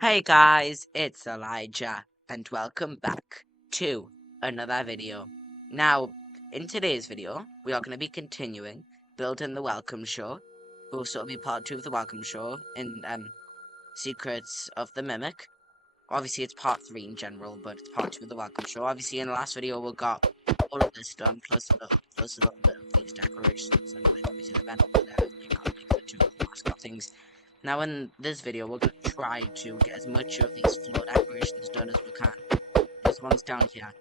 Hey guys, it's Elijah, and welcome back to another video. Now, in today's video, we are going to be continuing building the welcome show. Will sort of be part 2 of the welcome show in Secrets of the Mimic. Obviously, it's part 3 in general, but it's part 2 of the welcome show. Obviously, in the last video, we got all of this done, plus a little bit of these decorations, and like obviously the vent over there, you got like the 2 little mascot things. Now in this video, we're going to try to get as much of these floor decorations done as we can. This one's down here.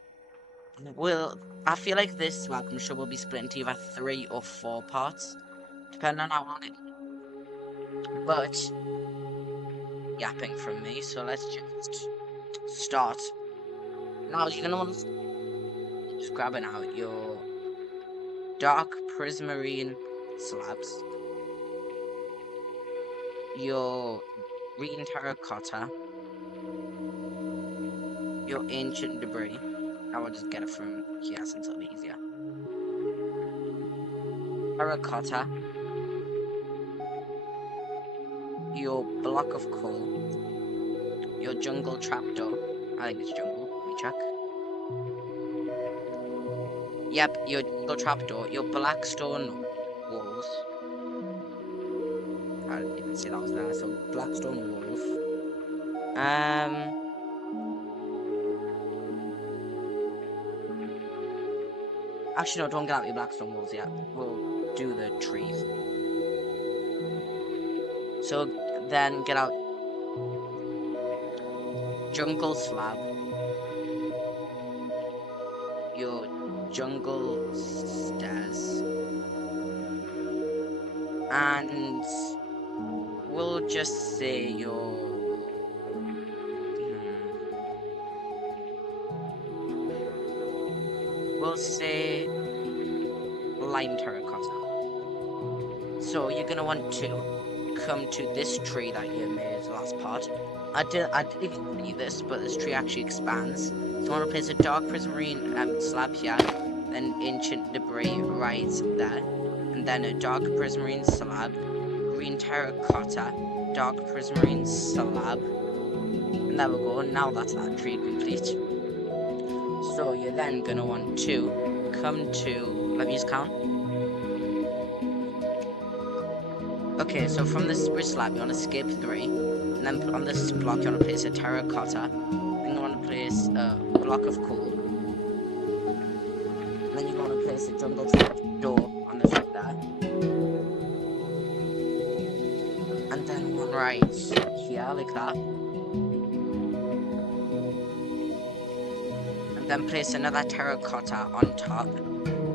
I feel like this welcome show will be split into either 3 or 4 parts, depending on how long it. But yapping from me, so let's just start. Now you're gonna want to just grabbing out your dark prismarine slabs, your green terracotta, your ancient debris. I will just get it from here since it'll be easier. Terracotta, your block of coal, your jungle trapdoor. I think it's jungle. Let me check. Yep, your jungle trapdoor, your blackstone walls. I didn't even see that was there. So blackstone walls. Actually, no, don't get out your blackstone walls yet. We'll do the trees. So then get out jungle slab, your jungle stairs, and we'll just say your we'll say lime terracotta. So you're gonna want to come to this tree that you made as the last part. I didn't even see this, but this tree actually expands. So you want to place a dark prismarine slab here, then ancient debris right there, and then a dark prismarine slab, green terracotta, dark prismarine slab, and there we go. Now that's that tree complete. So you're then gonna want to come to, let me just count. Okay, so from this bridge slab, you want to skip 3, and then on this block, you want to place a terracotta, then you want to place a block of coal, and then you want to place a jungle door on this right there, and then one right here, like that, and then place another terracotta on top,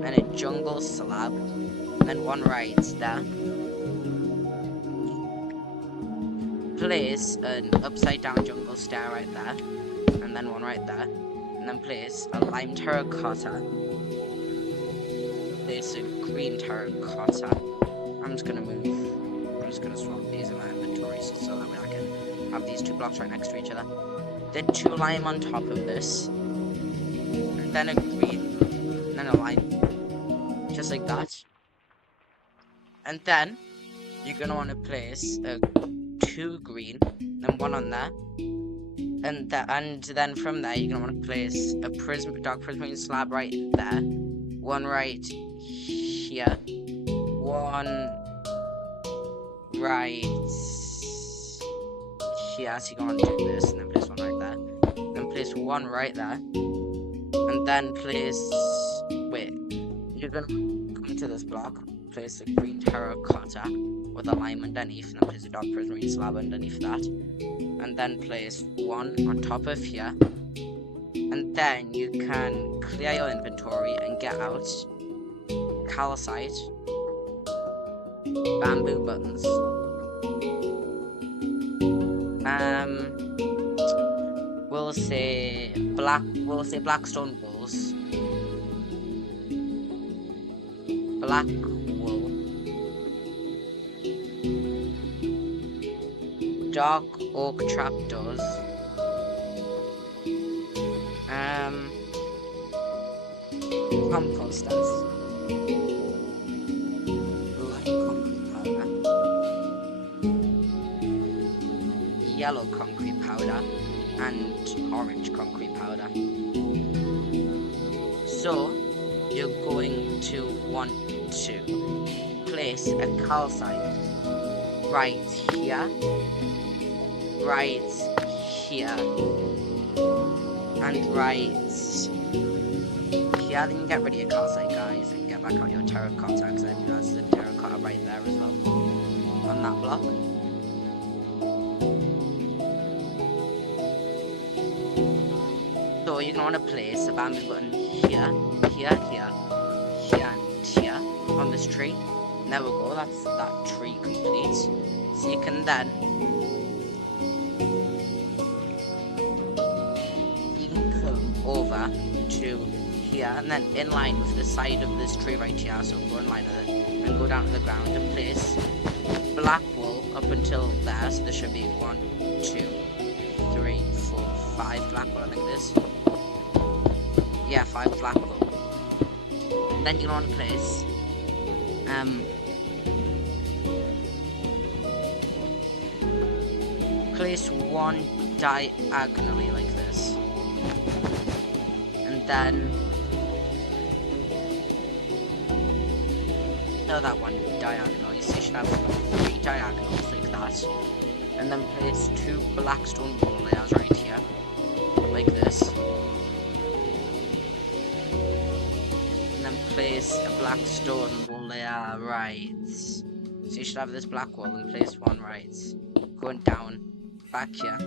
then a jungle slab, and then one right there. Place an upside down jungle stair right there, and then one right there, and then place a lime terracotta, place a green terracotta. I'm just gonna swap these in my inventory so that way I can have these 2 blocks right next to each other. Then 2 lime on top of this, and then a green, and then a lime, just like that. And then you're gonna want to place a 2 green, then 1 on there, and then from there you're gonna want to place a dark prismarine slab right there, 1 right here, 1 right here. So you're gonna want to do this, and then place 1 right there, then place 1 right there, and then place. Wait, you're gonna come to this block, place a green terracotta with a lime underneath, and then place a dark prismarine slab underneath that, and then place 1 on top of here, and then you can clear your inventory and get out calcite, bamboo buttons, we'll say blackstone walls, black wool, dark oak trapdoors, composters, yellow concrete powder and orange concrete powder. So you're going to want to place a calcite right here, right here, and right here. Then you get rid of your calcite, guys, and get back out your terracotta, because I think there's a terracotta right there as well on that block. So you're going to want to place a bamboo button here, here, here, here, and here on this tree. And there we go, that's that tree complete. So you can then come over to here, and then in line with the side of this tree right here, so go in line with it, and go down to the ground and place black wool up until there. So there should be 1, 2, 3, 4, 5 black wool, I think it is. Yeah, 5 black wool. And then you want to place place one diagonally like this, and then another one diagonally. So you should have 3 diagonals like that, and then place 2 black stone wall layers right here like this, and then place a black stone wall layer right. So you should have this black wall and place one right, going down back here.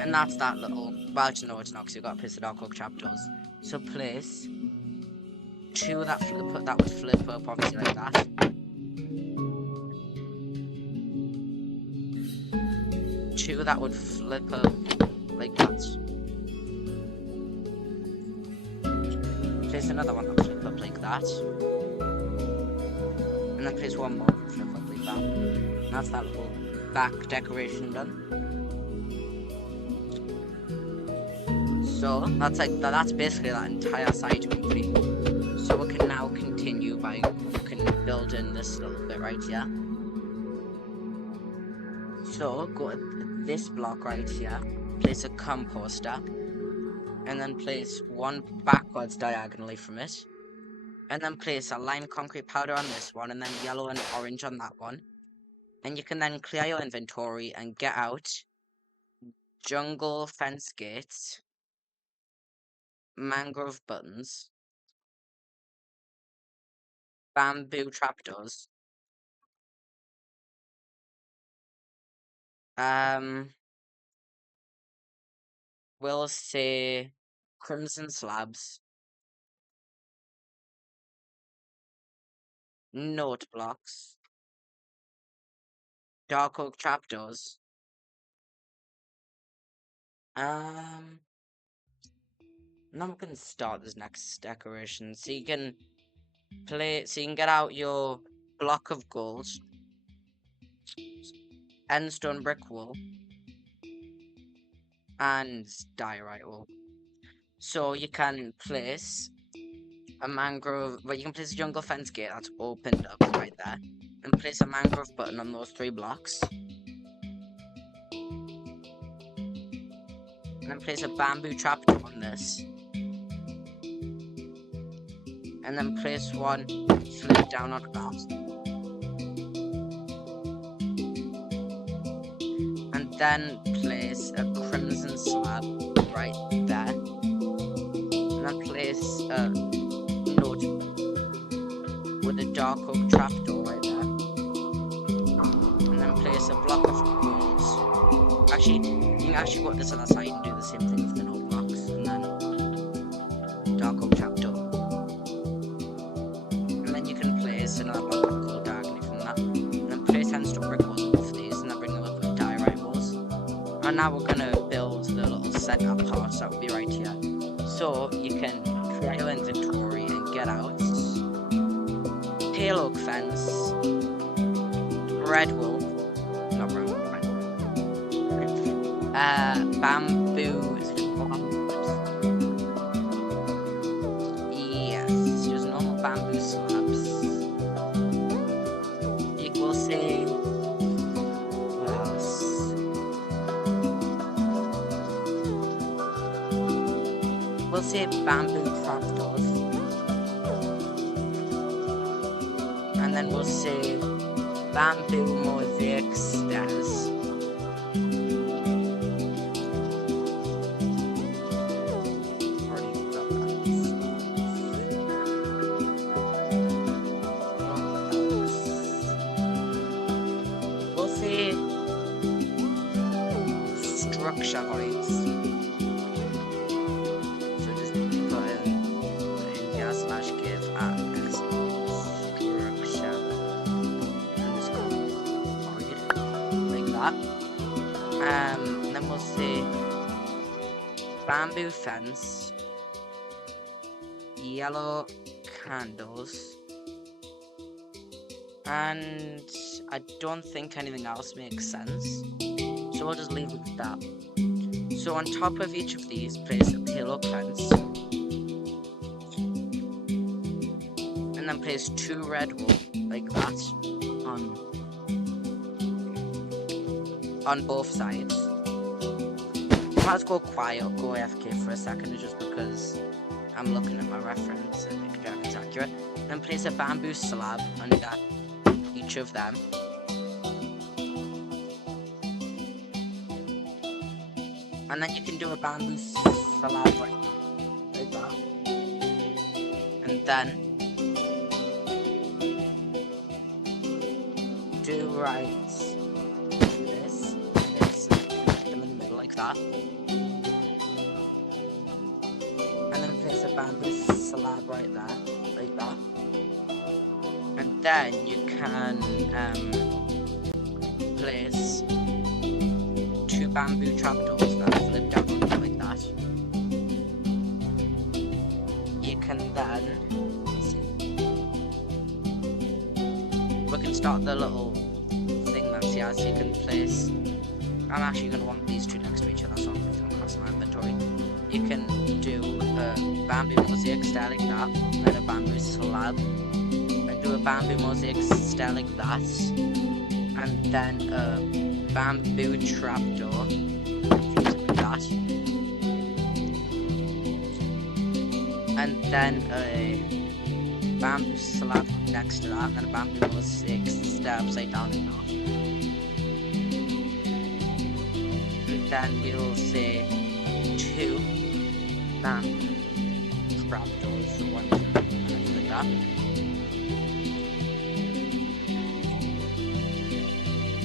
And that's that little, well, actually no, it's not, because you've got to place the dark oak trapdoors. So place 2 that would flip up, obviously, like that. 2 that would flip up like that. Place another one that would flip up like that. And then place one more and flip up like that. And that's that little back decoration done. So that's basically that entire side complete. So we can now continue by building this little bit right here. So go to this block right here, place a composter, and then place 1 backwards diagonally from it, and then place a lime concrete powder on this one, and then yellow and orange on that one. And you can then clear your inventory and get out jungle fence gates, mangrove buttons, bamboo trapdoors, we'll say crimson slabs, note blocks, dark oak trapdoors, now we're gonna start this next decoration. So you can get out your block of gold, endstone brick wool, and diorite wool. So you can place a mangrove, you can place a jungle fence gate that's opened up right there, and place a mangrove button on those 3 blocks. And then place a bamboo trapdoor on this. And then place 1 flip down on that. And then place a crimson slab right there. And then place a note with a dark oak trapdoor right there. And then place a block of gold. Actually, you can actually go to this other side and do the same thing with the note blocks. And then dark oak trapdoor. And then you can place another block of gold diagonally from that. And then place handstone brick walls on both of these, and then bring them up with diorite walls. And now we're gonna build the little center part, so that will be right here. So you can create your inventory and get out pale oak fence, red wool, not red wool, red wool, bamboo, yes, just normal bamboo slabs, say bamboo trapdoors. And then we'll say bamboo mosaic stairs. We'll say structure heights. So just put in India slash give at structure underscore height, like that. And then we'll say bamboo fence, yellow candles, and I don't think anything else makes sense, so we'll just leave it with that. So on top of each of these, place a pillow fence, and then place 2 red wool, like that, on both sides. You might as well go quiet or go AFK for a second, just because I'm looking at my reference and make sure it's accurate. Then place a bamboo slab under each of them. And then you can do a bamboo slab like that. And then do this, in the middle like that. And then place a bamboo slab right there, like that. And then you can place 2 bamboo trapdoors that flip down like that. You can then, we can start the little thing that's here, so you can place, I'm actually going to want these 2 next to each other, so I'm going to across my inventory. You can do a bamboo mosaic stair like that, and then a bamboo slab, and do a bamboo mosaic stair like that, and then a bamboo trapdoor, like that, and then a bamboo slab next to that, and then a bamboo mosaic stair upside down like that. And then we'll say 2 bamboo trapdoors, so 1, 2, like that.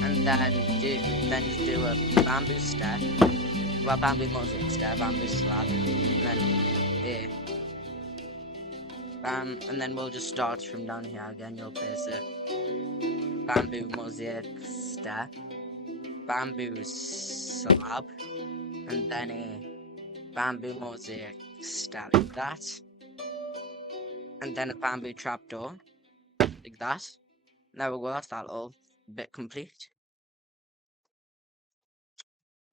And then just do a bamboo stair, well, bamboo mosaic stair, bamboo slab, and then we'll just start from down here again. You'll place a bamboo mosaic stair, bamboo slab, and then a bamboo mosaic stair like that, and then a bamboo trapdoor like that. There we go, that's that little bit complete.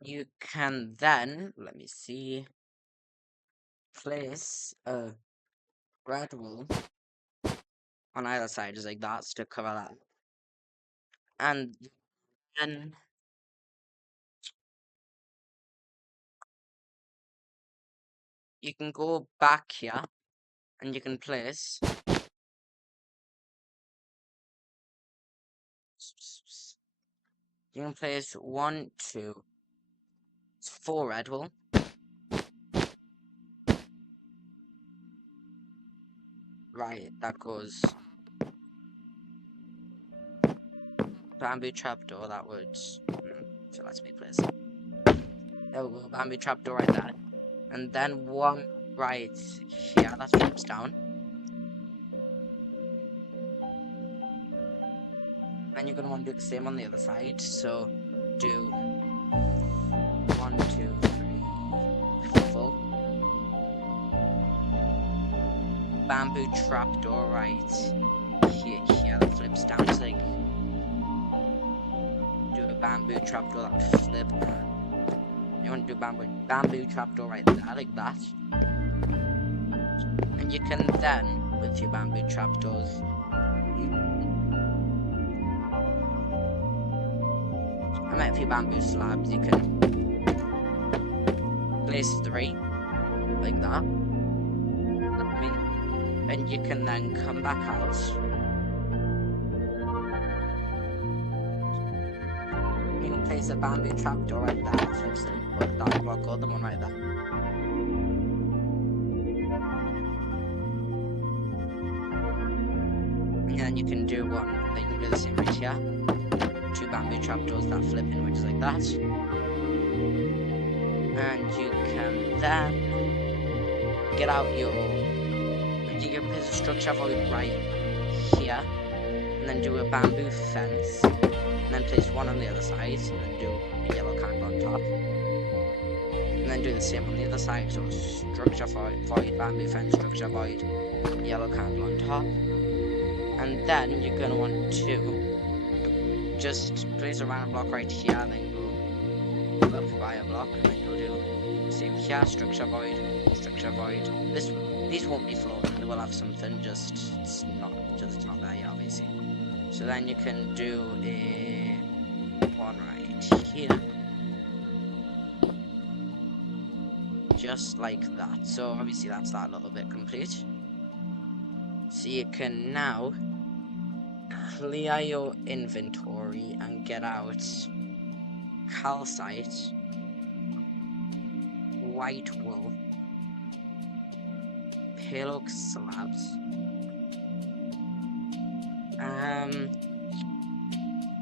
You can then, let me see, place a red wool on either side, just like that, to cover that. And then you can go back here, and you can place you can place 1, 2, 4 red wool. Right, that goes bamboo trapdoor, that would, so let's me place. There we go, bamboo trapdoor right there. And then 1 right here, that flips down. And you're going to want to do the same on the other side, so do 1, 2, 3, 4. Bamboo trapdoor right here that flips down, so like do a bamboo trapdoor that would flip. You want to do bamboo trapdoor right there, like that. And you can then, with your bamboo trapdoors, I meant a few bamboo slabs, you can place 3, like that. and you can then come back out. You can place a bamboo trapdoor right there, or a dark block, or the one right there. And then you can do one, then you can do the same right here. 2 bamboo trapdoors that flip inwards like that. And you can then get out your, you can place a structure void right here, and then do a bamboo fence, and then place one on the other side, and then do a yellow candle on top. And then do the same on the other side, so structure void, bamboo fence, structure void, yellow candle on top. And then you're going to want to just place a random block right here, and then go up by a block, and then you'll do same here, structure void, these won't be floating, they will have something, just it's not there yet, obviously. So then you can do a one right here, just like that. So obviously that's that little bit complete. So you can now clear your inventory and get out calcite, white wool, pale oak slabs,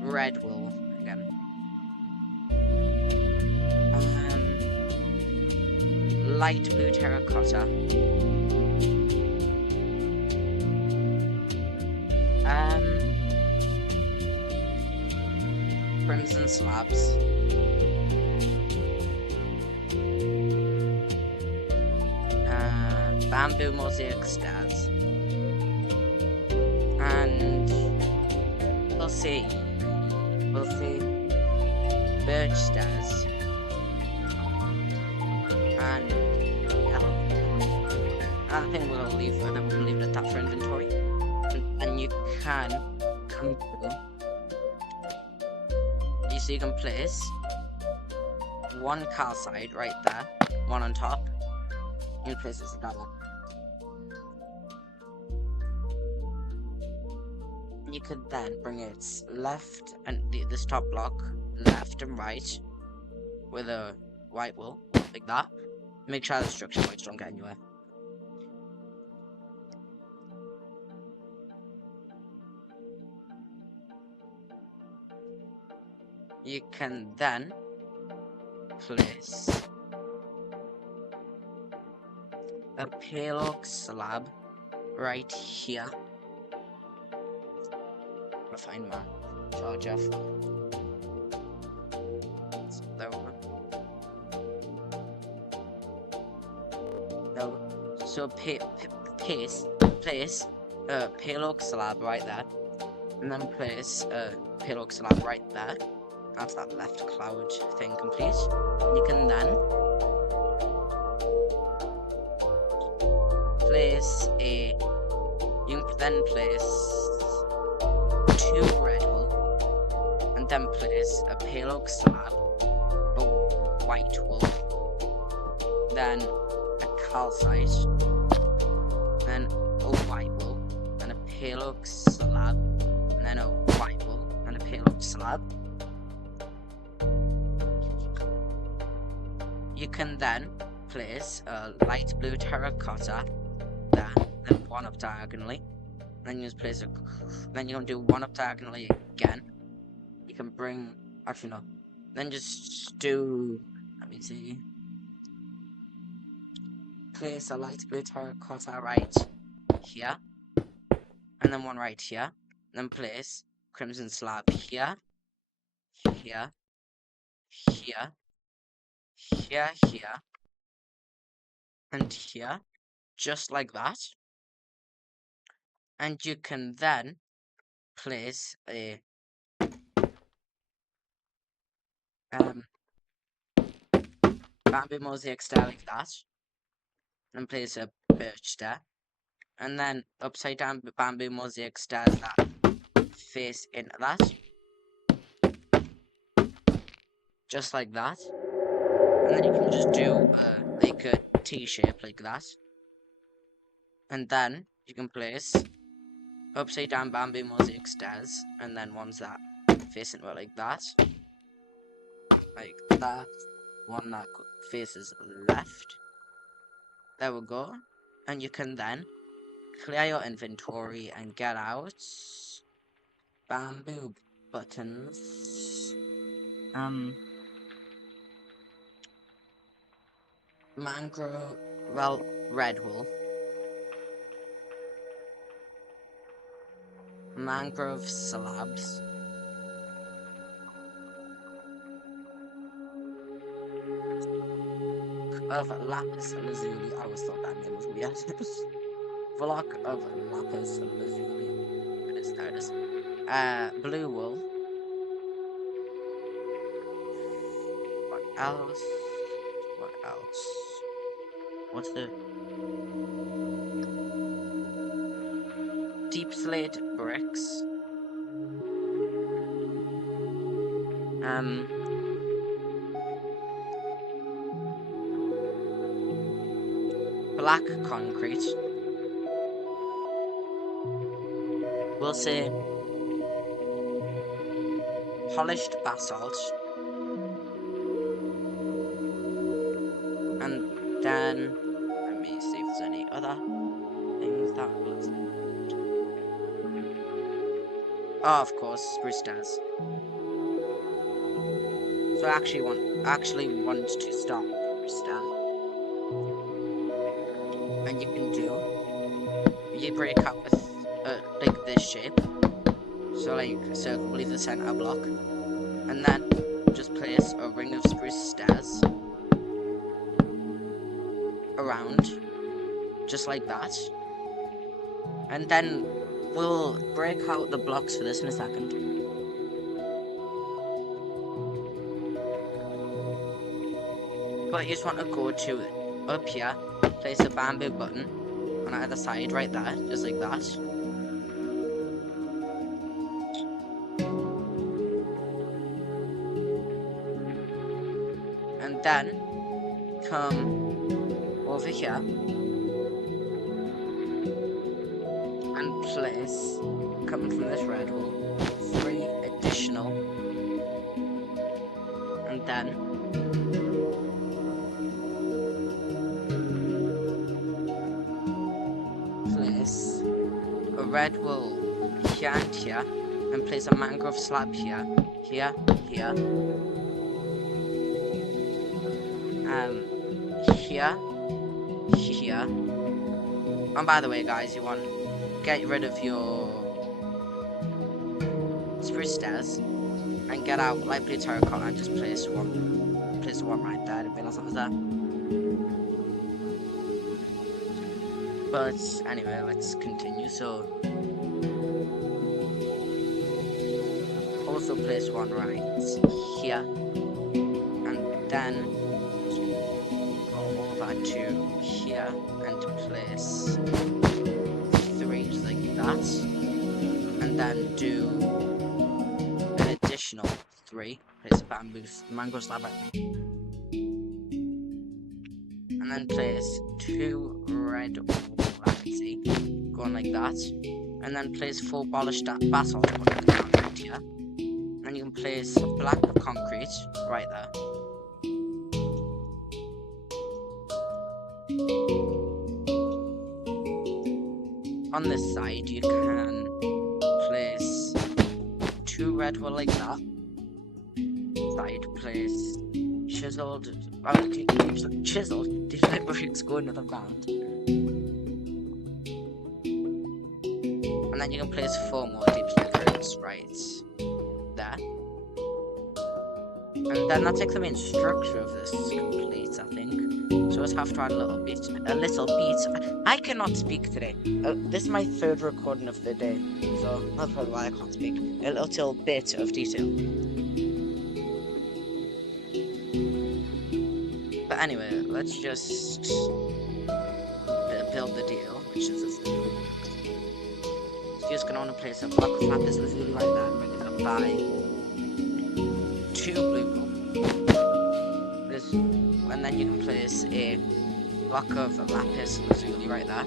red wool again, light blue terracotta, crimson slabs, bamboo mosaic stairs, and we'll see birch stairs, and yeah, I think we'll leave it at that for inventory. And you can come through. So you can place one calcite right there, one on top. You can place this double. You could then bring it left and this top block left and right with a white wool like that. Make sure the structure points don't get anywhere. You can then place a pale oak slab right here. I'll find my charger. There we go. So place a pale oak slab right there, and then place a pale oak slab right there. That's that left cloud thing complete. You can then place two red wool, and then place a pale oak slab, a white wool, then a calcite, then a white wool, and a pale oak slab, and then a white wool, and a pale oak slab. You can then place a light blue terracotta there, then one up diagonally. Then you just place then you're gonna do one up diagonally again. You can bring, actually no. Then just do, let me see. Place a light blue terracotta right here, and then one right here. Then place crimson slab here, here, here, here, and here, just like that. And you can then place a bamboo mosaic stair like that, and place a birch stair, and then upside down bamboo mosaic stairs that face into that, just like that. And then you can just do like a T shape like that, and then you can place upside down bamboo mosaic stairs, and then ones that face into it like that, one that faces left. There we go. And you can then clear your inventory and get out bamboo buttons, mangrove, well, red wool, mangrove slabs, of lapis lazuli. I always thought that name was weird. Block of lapis lazuli. There it is. Blue wool. What else? What else? What's the deep slate bricks? Black concrete. We'll say polished basalt. And then, let me see if there's any other things that looks like. Oh, of course, spruce stairs. So I actually want to start with spruce stair. And you can break out with like this shape. So like circle leave the center block, and then just place a ring of spruce stairs around, just like that. And then we'll break out the blocks for this in a second. But you just want to go to up here, place a bamboo button on either side right there, just like that. And then come over here and place, coming from this red wool, 3 additional, and then place a red wool here and here, and place a mangrove slab here, here, here, here, here. And by the way, guys, you want to get rid of your spruce stairs and get out light blue terracotta and just place one right there. I didn't realize that was there. But anyway, let's continue. So also place one right here, and then go over to here and place 3 just like that, and then do an additional 3, place a mangrove slab right there, and then place 2 red wool, I can see, going like that, and then place 4 polished basalt right here, and you can place black concrete right there. On this side, you can place 2 red wool like that. Side, place chiseled deep slate bricks going to the ground. And then you can place 4 more deep slate bricks right there. And then that's like the main structure of this complete, I think. So let's have to add a little bit. I cannot speak today. This is my 3rd recording of the day, so that's probably why I can't speak. A little bit of detail. But anyway, let's just build the deal, which is this. So you're just gonna want to place a block of lapis lazuli right there and bring it up by 2 blue wool. And then you can place a block of lapis lazuli right there.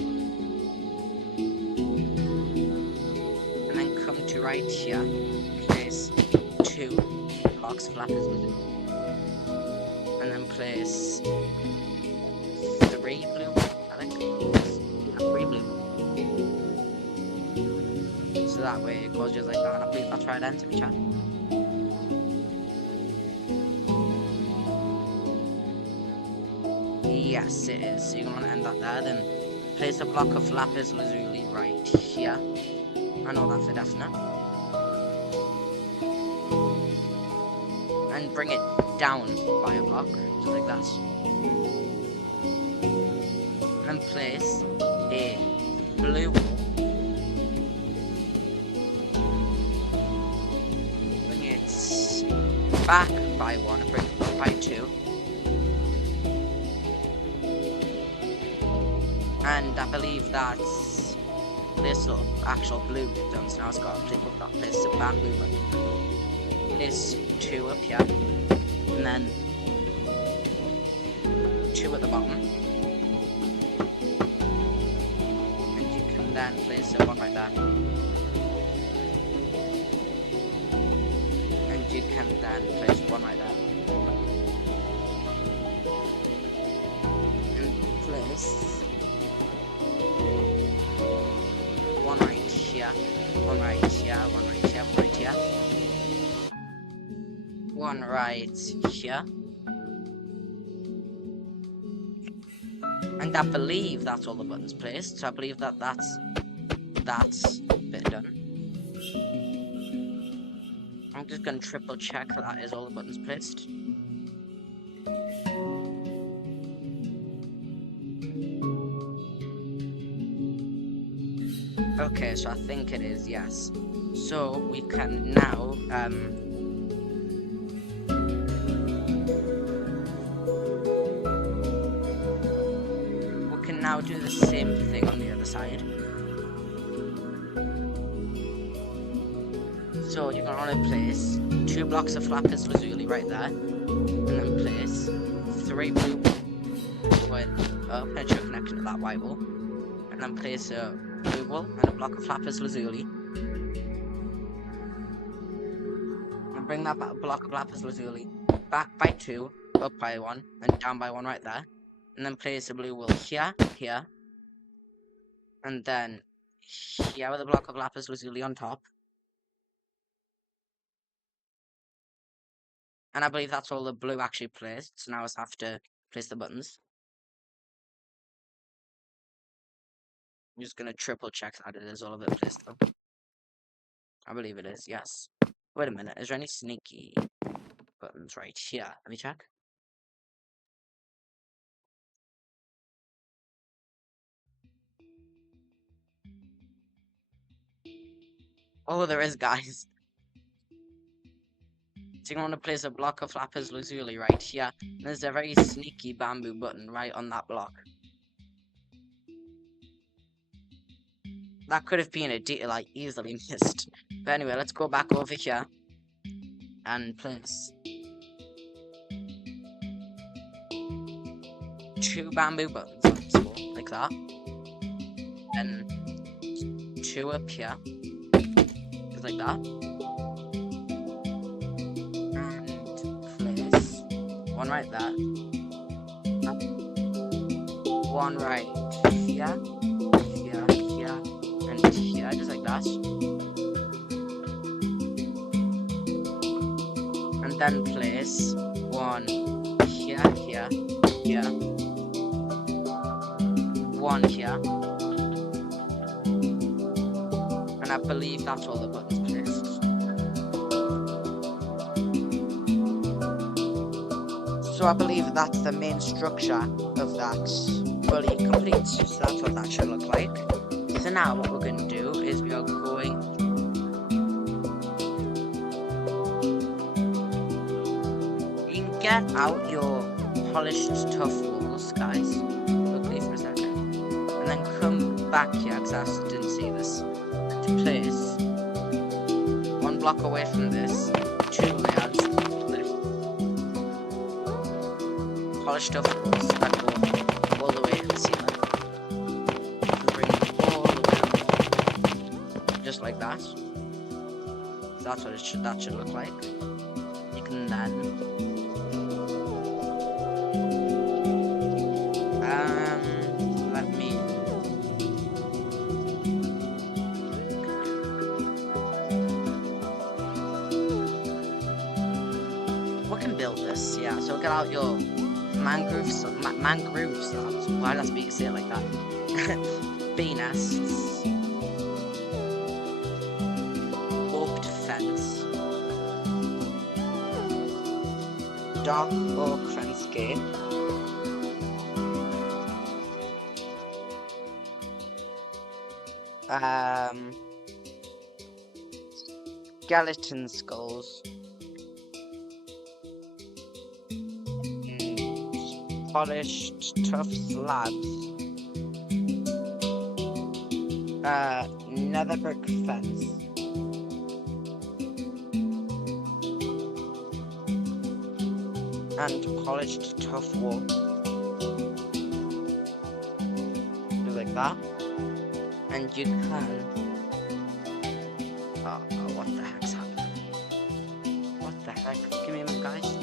right here, place 2 blocks of lapis lazuli, and then place 3 blue, I think. Yeah, 3 blue. So that way it goes just like that, and I believe that's right answer, chat. Yes, it is. So you're going to end that there, then place a block of lapis lazuli right here. I know that for definite. And bring it down by a block, just like that. And then place a blue wall. Bring it back by 1 and bring it up by 2. And I believe that's this actual blue done, so now it's got a place a bamboo one. Place 2 up here, and then 2 at the bottom. And you can then place one right there. And you can then place one right there. And place one right here, one right here, one right here, one right here, one right here. And I believe that's all the buttons placed, so I believe that that's bit done. I'm just going to triple check that is all the buttons placed. Okay, so I think it is, yes. So we can now do the same thing on the other side. So you're going to want to place 2 blocks of lapis lazuli right there, and then place 3 blue with a pincher connection to that white wall, and then place a blue wall and a block of lapis lazuli, and bring that block of lapis lazuli back by 2, up by 1, and down by 1 right there, and then place a blue wall here, here, and then here with a block of lapis lazuli on top. And I believe that's all the blue actually placed, so now I just have to place the buttons. I'm just going to triple check that it is all of it placed though. I believe it is, yes. Wait a minute, is there any sneaky buttons right here? Let me check. Oh, there is, guys. So you're going to place a block of lapis lazuli right here. And there's a very sneaky bamboo button right on that block. That could have been a detail I easily missed. But anyway, let's go back over here and place 2 bamboo buttons on this wall, like that. And 2 up here, just like that. And place 1 right there. 1 right here, here, here, and here, just like that. And then place 1 here, here, here, 1 here. And I believe that's all the buttons placed. So I believe that's the main structure of that fully complete. So that's what that should look like. So now what we're going to do is we are going you can get out your polished tough walls, guys, quickly for a second, and then come back here, because I didn't see this, to place 1 block away from this 2 layers with polished tough walls that go all the way to the ceiling, and bring them all the way up, just like that. So that's what that should look like. You can then let me we can build this, yeah. So get out your mangrove slabs. Why does it say it like that? Bee nests, warped fence, dark oak fence gate, skeleton skulls, polished tough slabs, nether brick fence, and polished tough wall. Do like that. And you can... Oh, what the heck's happening? What the heck? Give me a minute, guys.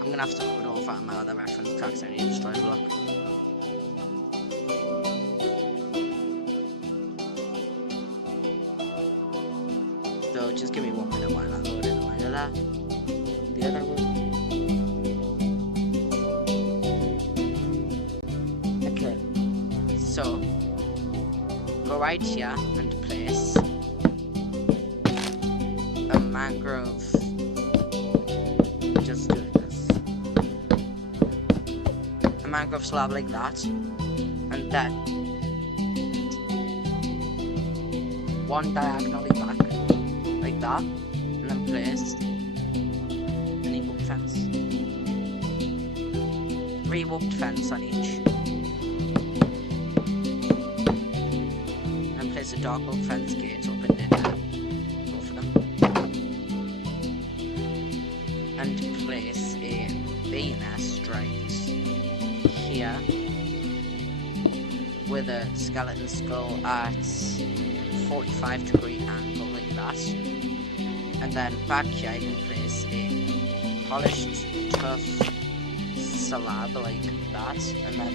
I'm gonna have to put over my other reference tracks I need to destroy the block. So just give me 1 minute while I load in the other one. Okay, so go right here and place a mangrove. Just doing this. A mangrove slab like that, and then one diagonally back like that, and then place an equal fence. 3 warped fence on each. And place a dark oak fence gate up in there. Both of them. And place a bee nest right here with a skeleton skull at 45-degree angle like that. And then back here I can place a polished tough slab like that, and then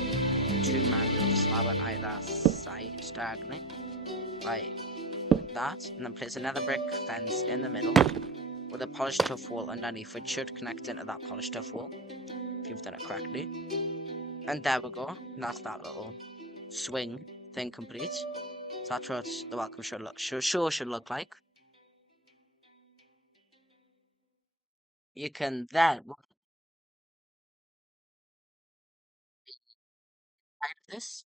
2 mangrove slab on either side diagonally like that, and then place another brick fence in the middle with a polished tough wall underneath, which should connect into that polished tough wall if you've done it correctly. And there we go. That's that little swing thing complete. So that's what the welcome should look like. You can then this.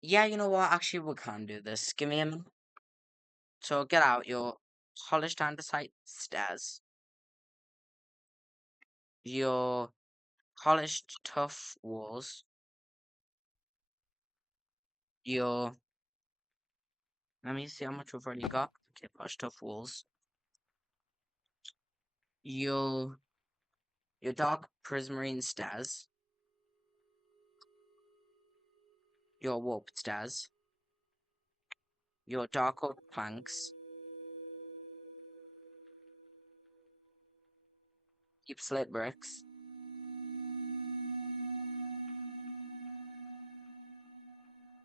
Yeah, you know what? Actually, we can do this. Give me a minute. So get out your polished andesite stairs, your polished tough walls, your... Let me see how much we've already got. Okay, polished tough walls. Your dark prismarine stairs, your warped stairs, your dark oak planks, deep slate bricks,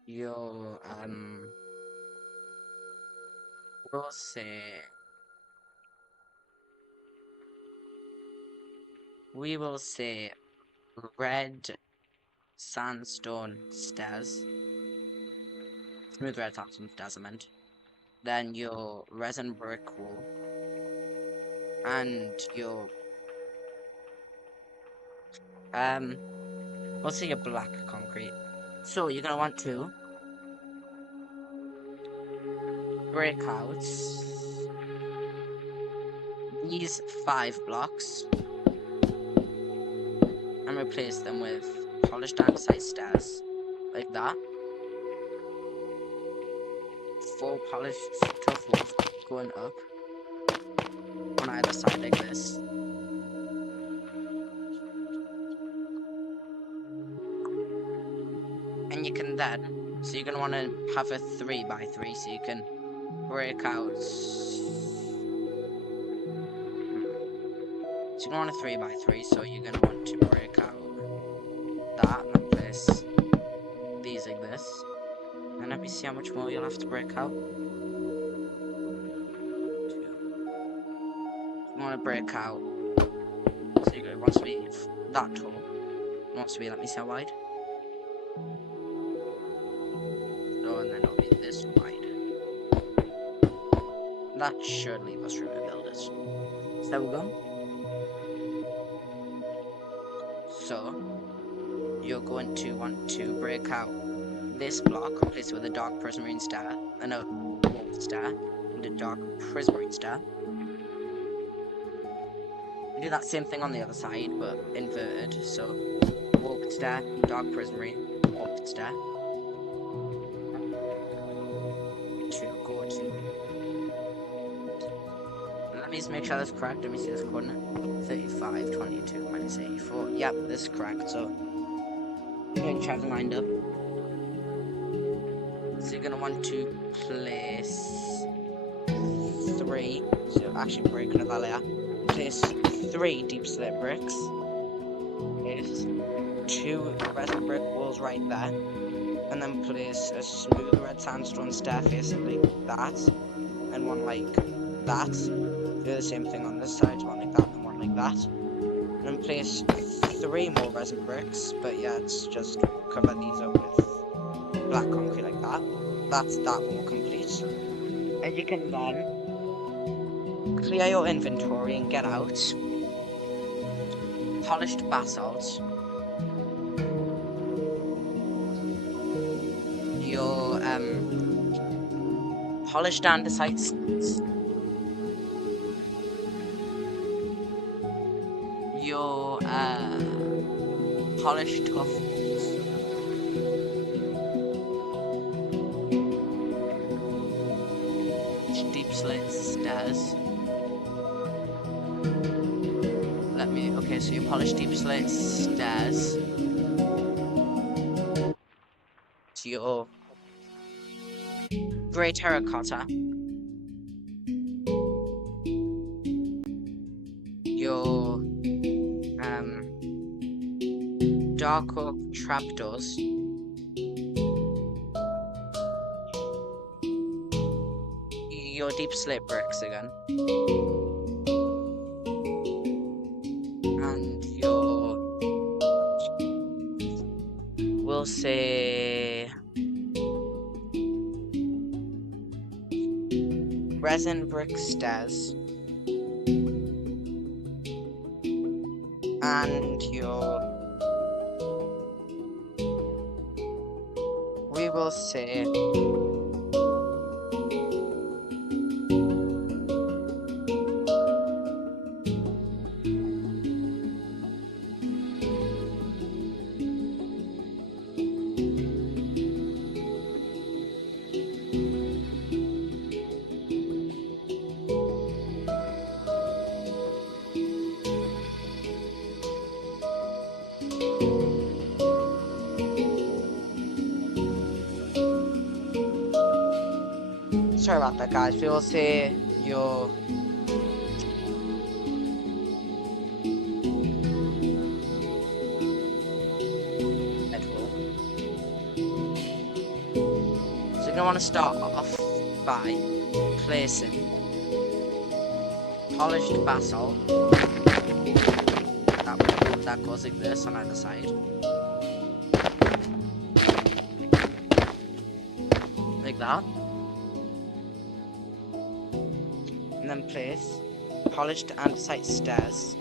your we'll say we will say red sandstone stairs, smooth red sandstone stairs I meant. Then your resin brick wall, and your we'll say your black concrete. So you're gonna want to break out these 5 blocks and replace them with polished andesite stairs, like that. 4 polished tough walls going up on either side like this. And you can then, so you're going to want to have a 3x3 so you can break out. So you're going to want a 3x3, so you're going to want to break out that and then place these like this. And let me see how much more you'll have to break out. 2. You want to break out, so it wants to be that tall. It wants to be, let me see how wide. So, and then it'll be this wide. That should leave us room to build it. So there we go. So, you're going to want to break out this block, replace it with a dark prismarine star, and a wolf star, and a dark prismarine star. Do that same thing on the other side, but inverted. So, wolf star, dark prismarine, wolf star. Go to. Let me just make sure that's correct. Let me see this coordinate. 35, 22, minus 84. Yep, this is correct. So, make sure I've lined up. So you're gonna want to place 3. So actually break another layer. Place 3 deep slit bricks. Place 2 resin brick walls right there. And then place a smooth red sandstone staircase like that. And one like that. Do the same thing on this side, one like that and one like that. And then place 3 more resin bricks, but yeah, it's just cover these up with black concrete like that. That's that wall complete. And you can then clear your inventory and get out polished basalt, your polished andesite, your polished tough walls, deep slit stairs. Okay, so your polished deep slit stairs, to your grey terracotta, your dark oak trapdoors, your deep slit bricks again, and your, we'll say, resin brick stairs, and your, we will say, sorry about that, guys. We will say your bed wall. So you're gonna want to start off by placing polished basalt. That goes like this on either side. Like that. And then place polished andesite stairs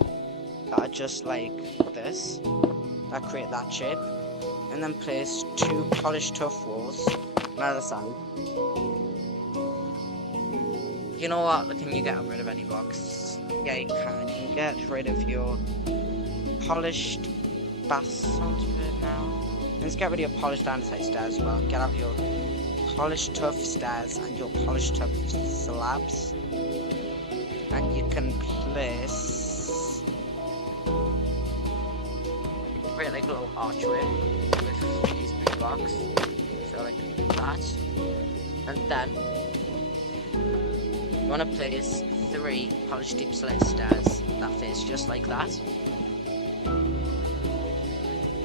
that are just like this, that create that shape. And then place 2 polished tough walls on either side. You know what? Can you get rid of any blocks? Yeah, you can. You can get rid of your polished bass sounds good now. Let's get rid of your polished andesite stairs as well. Get out your polished tough stairs and your polished tough slabs. And you can place create like a little archway with these big blocks. So like that. And then you want to place 3 polished deep slate stairs that face just like that.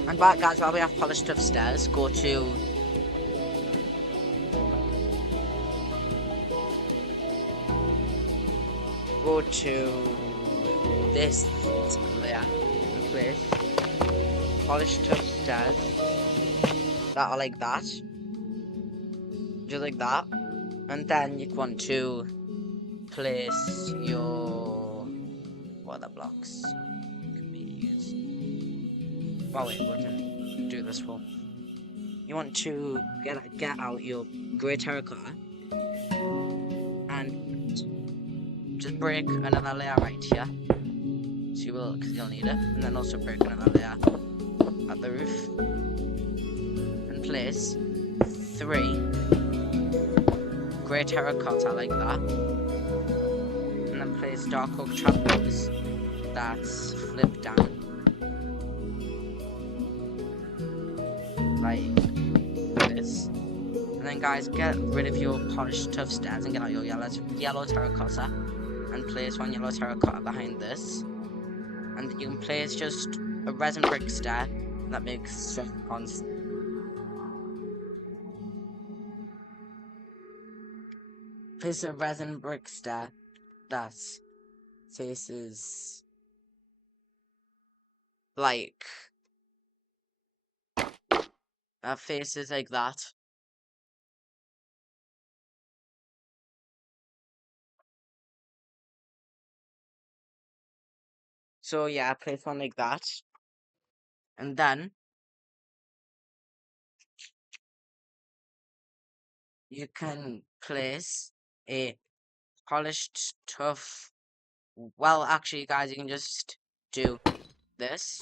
And back guys, while we have polished tough stairs, go to this layer and place polished tough stairs that are like that. Just like that. And then you want to place your what other blocks can be used. Oh wait, we can do this one. You want to get out your grey terracotta and just break another layer right here. So you will, because you'll need it, and then also break another layer at the roof and place 3 grey terracotta like that, and then place dark oak trapdoors that's flipped down like this. And then guys, get rid of your polished tough stairs and get out your yellow terracotta and place 1 yellow terracotta behind this, and you can place just a resin brick stair that makes straight on. Place a resin brick stair that faces like like that. So yeah, place one like that, and then you can place a polished tough. Well, actually, guys, you can just do this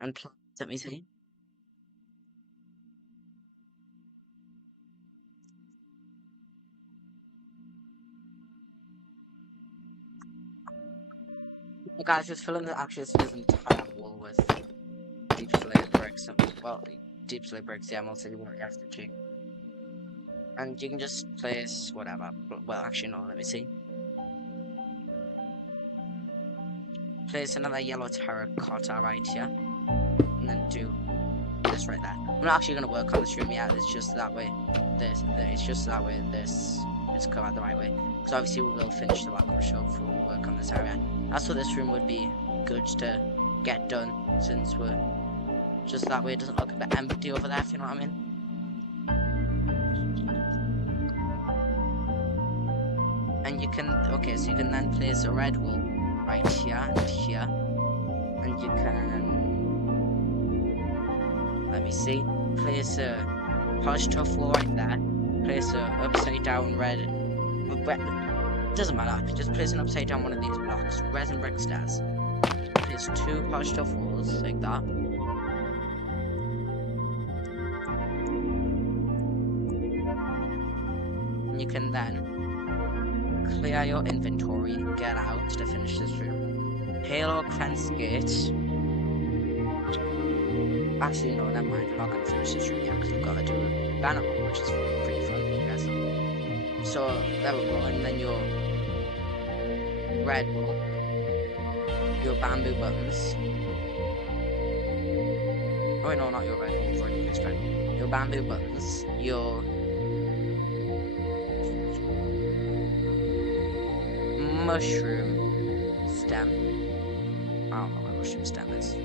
and let me see. Guys, just fill in the actually this entire wall with deep slate bricks and deep slate bricks. Yeah, mostly what you have to do. And you can just place whatever. Well, actually, no. Let me see. Place another yellow terracotta right here, and then do this right there. I'm not actually gonna work on this room yet. It's just that way. It's just that way. This is come out the right way. Because obviously we will finish the welcome show before we work on this area. That's what this room would be good to get done, since we're just that way. It doesn't look a bit empty over there, if you know what I mean. And you can so you can then place a red wool right here and here, and you can. Let me see. Place a polished tough wall right there. Place a upside down red. Doesn't matter. Just place an upside down one of these blocks. Resin brick stairs. Place 2 polished tough walls like that. And you can then clear your inventory and get out to finish this room. Halo fence gate. Actually, no, never mind. I'm not gonna finish this room yet because we've got to do a banner, which is pretty fun, I guess. So there we go, and then your red wool, your bamboo buttons. Oh wait, no, not your red wool. Sorry, it's red. Your bamboo buttons, your mushroom stem. I don't know what mushroom stem is.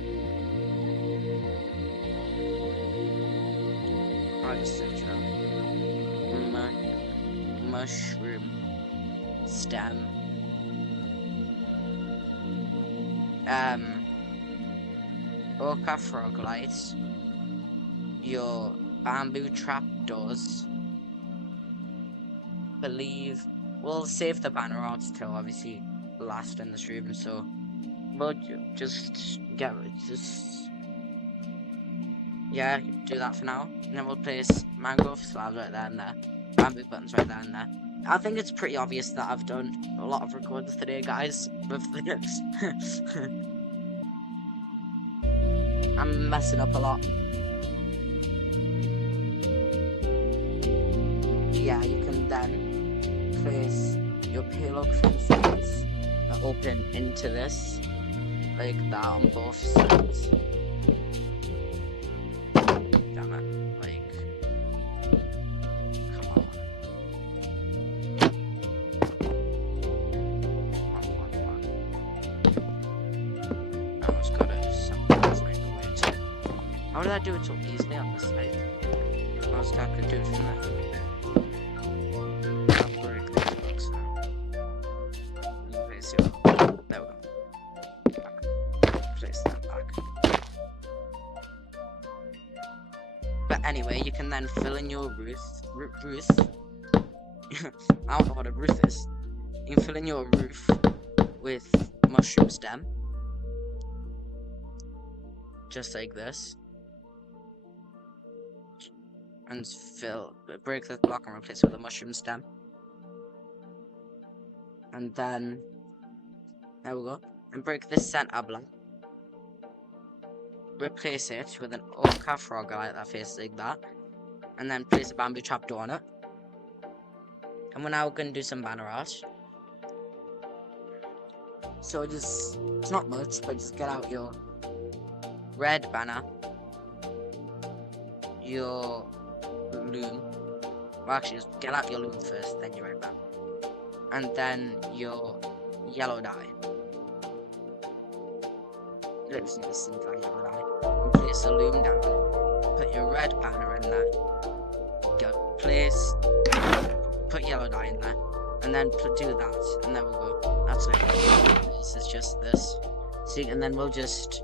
I'll just search it up. Mushroom stem. Orca frog lights. Your bamboo trapdoors. Believe we'll save the banner art till obviously last in this room, so we'll just yeah, do that for now. And then we'll place mangrove slabs right there and there. Bamboo buttons right there and there. I think it's pretty obvious that I've done a lot of recordings today, guys, with this. I'm messing up a lot. Yeah, you can then place your payload fences that open into this, like that on both sides. Damn it, like, come on. I almost got it something like the way to. How did I do it so easily on this side? I was I could do it from there. I'll break these blocks now. Place it. There we go. Place that back. But anyway, you can then fill in your roof. I don't know what a roof is. You can fill in your roof with mushroom stem. Just like this. And break this block and replace it with a mushroom stem. And then, there we go. And break this center block. Replace it with an ochre frog like that, face like that. And then place a bamboo trapdoor on it. And we're now going to do some banner art. So it's not much, but just get out your red banner, your loom. Well, actually, just get out your loom first, then your red banner. And then your yellow dye. Looks nice and like yellow dye. And place the loom down. Put your red banner in there. Put yellow dye in there. And then do that. And then we'll go. That's it. This is just this. So, and then we'll just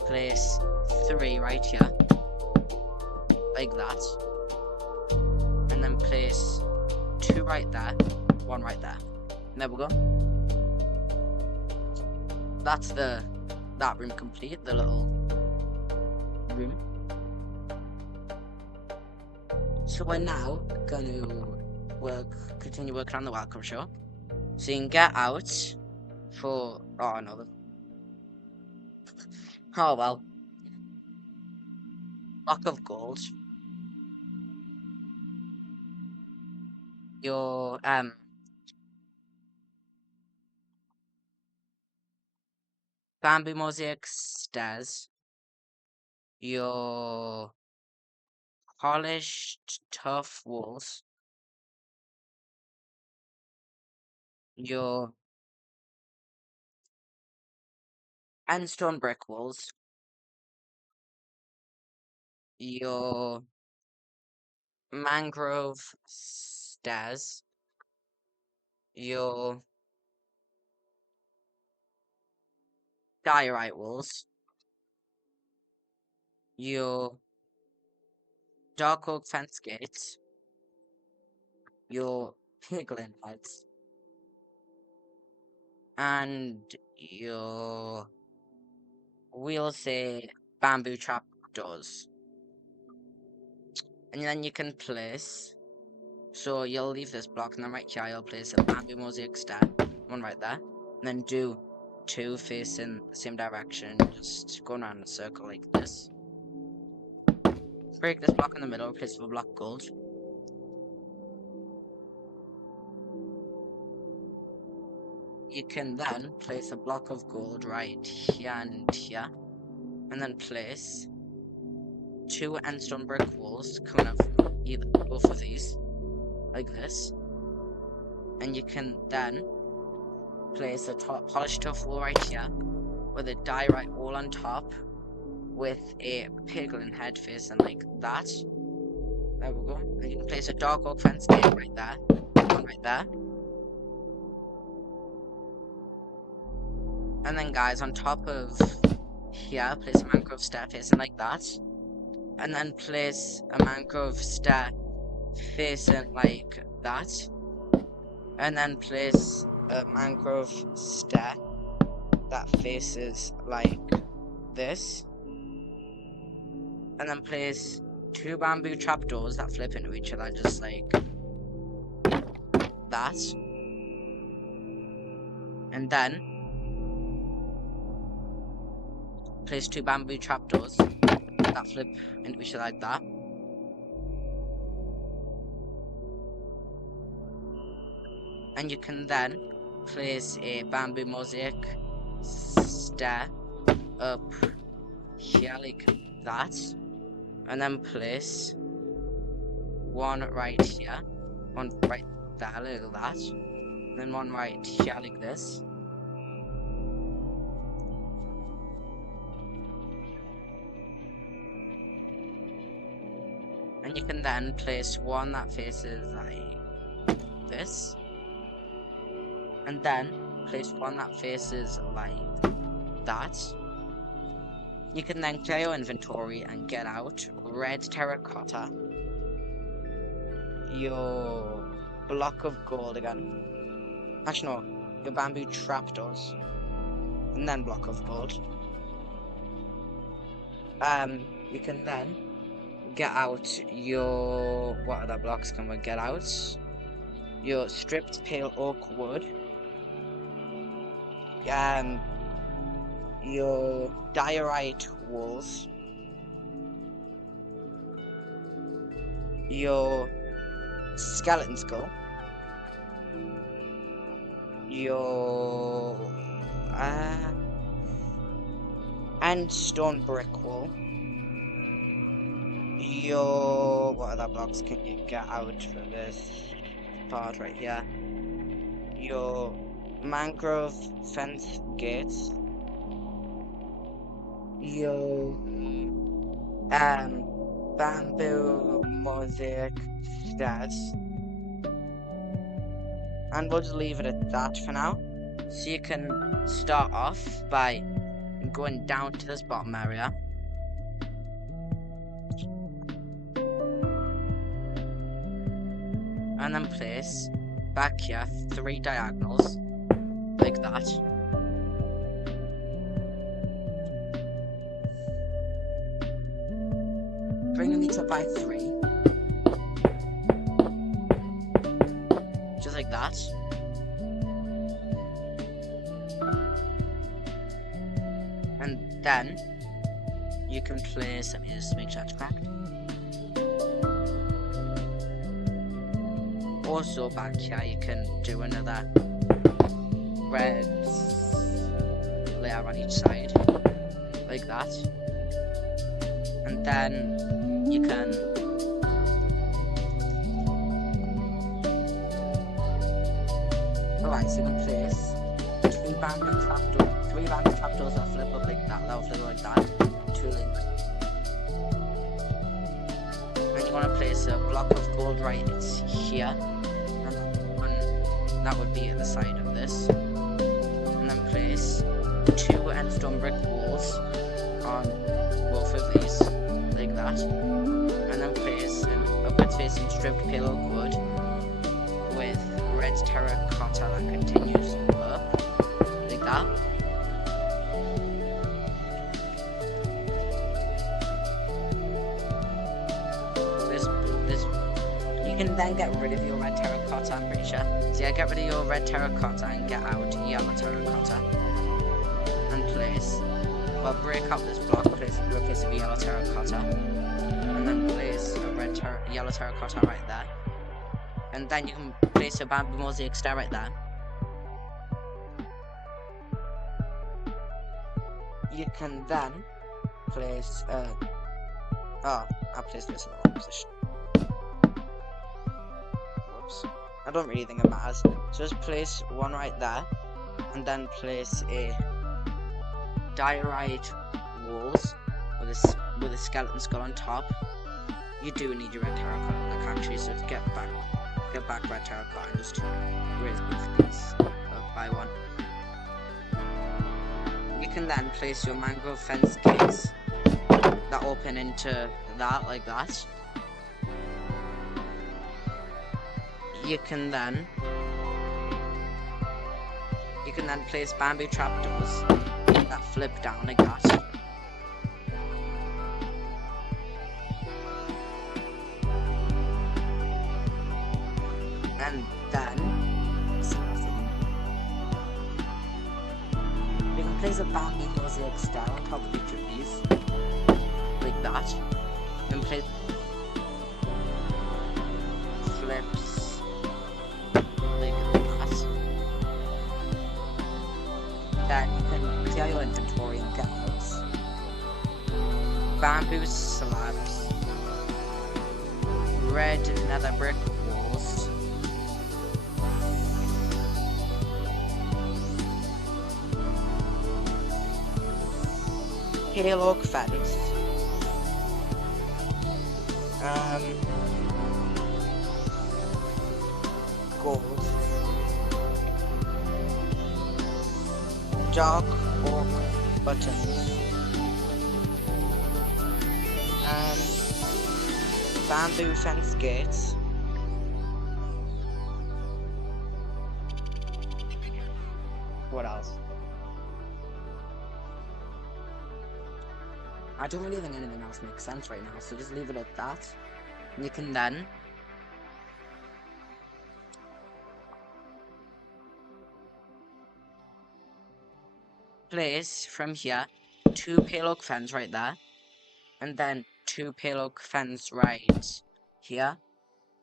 place 3 right here. Like that. And then place 2 right there. 1 right there. And there we go. That's that room complete, the little room. So we're now gonna continue working on the welcome show. So you can get out for oh well. Block of gold. Your bamboo mosaic stairs. Your polished tough walls. Your sandstone brick walls. Your mangrove stairs. Your diorite walls. Your dark oak fence gates. Your piglin heads. And your, we'll say, bamboo trap doors. And then you can place, so you'll leave this block, and then right here you'll place a bamboo mosaic stair, 1 right there, and then do 2 facing the same direction, just going around in a circle like this. Break this block in the middle, replace it with a block of gold. You can then place a block of gold right here and here, and then place 2 endstone brick walls coming up from both of these, like this. And you can then place a polished tough wall right here, with a diorite wall on top, with a piglin head facing like that. There we go. And you can place a dark oak fence gate right there, 1 right there. And then, guys, on top of here, place a mangrove stair facing like that. And then place a mangrove stair facing like that. And then place a mangrove stair that faces like this, and then place 2 bamboo trapdoors that flip into each other, just like that. And then place 2 bamboo trapdoors that flip into each other like that. And you can then place a bamboo mosaic stair up here like that, and then place one right here, one right there like that, and then one right here like this. And you can then place one that faces like this, and then place one that faces like that. You can then clear your inventory and get out red terracotta, your block of gold again. Actually no, your bamboo trapdoors, and then block of gold. You can then get out your, what other blocks can we get out? Your stripped pale oak wood, your diorite walls, your skeleton skull, your and stone brick wall, your, what other blocks can you get out for this part right here? Your mangrove fence gates, your bamboo mosaic stairs, and we'll just leave it at that for now. So you can start off by going down to this bottom area, and then place back here 3 diagonals like that. Bring these up by 3, just like that. And then you can place, let me just make sure it's correct. Also back here you can do another red layer on each side, like that. And then you can so you can place 3 bamboo trapdoors that flip up like that, that will flip up like that, 2 like that. And you want to place a block of gold right here, and that would be at the side of this. And then place 2 endstone brick walls on both of these, like that. And then place an upwards facing stripped pale oak wood with red terracotta that continues up, like that. You can then get rid of your red terracotta, I'm pretty sure. So yeah, get rid of your red terracotta and get out yellow terracotta. And place, well, break out this block, replace it with yellow terracotta. And then place a yellow terracotta right there. And then you can place a bamboo mosaic stair right there. You can then place, I'll place this in the wrong position. Whoops. I don't really think it matters. Just place one right there, and then place a diorite walls with a skeleton skull on top. You do need your red terracotta, like actually, so get back red terracotta and just raise both of these by 1. You can then place your mangrove fence gates that open into that, like that. You can then You can then place bamboo trapdoors that flip down like that. And then you can place a bamboo mosaic star on top of each of these, like that. And place flips like that. Then you can clear your inventory and get out bamboo slabs, red nether brick walls, pale oak fence, gold, dark oak buttons, bamboo fence gates, what else? I don't really think anything else makes sense right now, so just leave it at that. And you can then place from here 2 pale oak fence right there, and then 2 pale oak fence right here.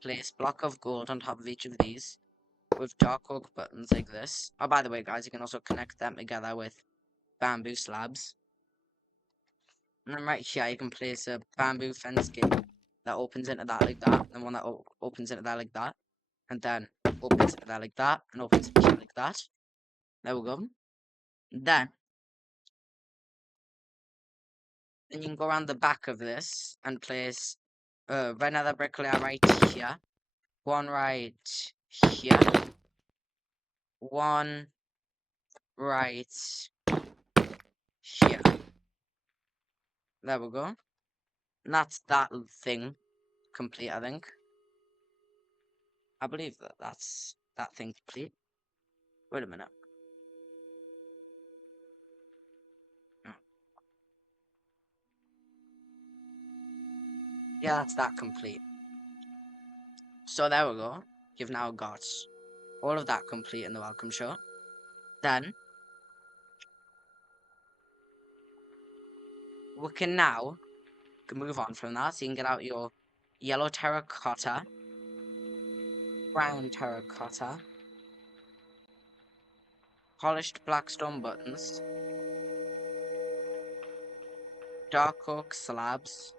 Place block of gold on top of each of these with dark oak buttons like this. Oh, by the way, guys, you can also connect them together with bamboo slabs. And then right here, you can place a bamboo fence gate that opens into that like that, and one that opens into that like that, and then opens into that like that, and opens into here like that. There we go. Then you can go around the back of this and place red nether brick layer right here, one right here, one right here. There we go. And that's that thing complete, I think. I believe that's that thing complete. Wait a minute. Oh. Yeah, that's that complete. So there we go. You've now got all of that complete in the welcome show. Then we can now move on from that. So you can get out your yellow terracotta, brown terracotta, polished black stone buttons, dark oak slabs.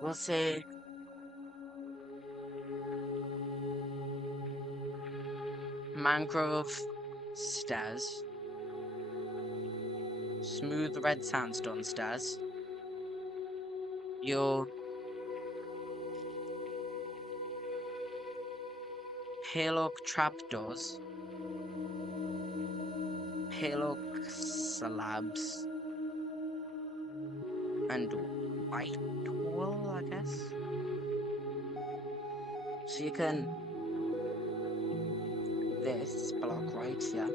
We'll say mangrove stairs, smooth red sandstone stairs, your pale oak trapdoors, pale oak slabs, and white wool, I guess. So you can this block right here,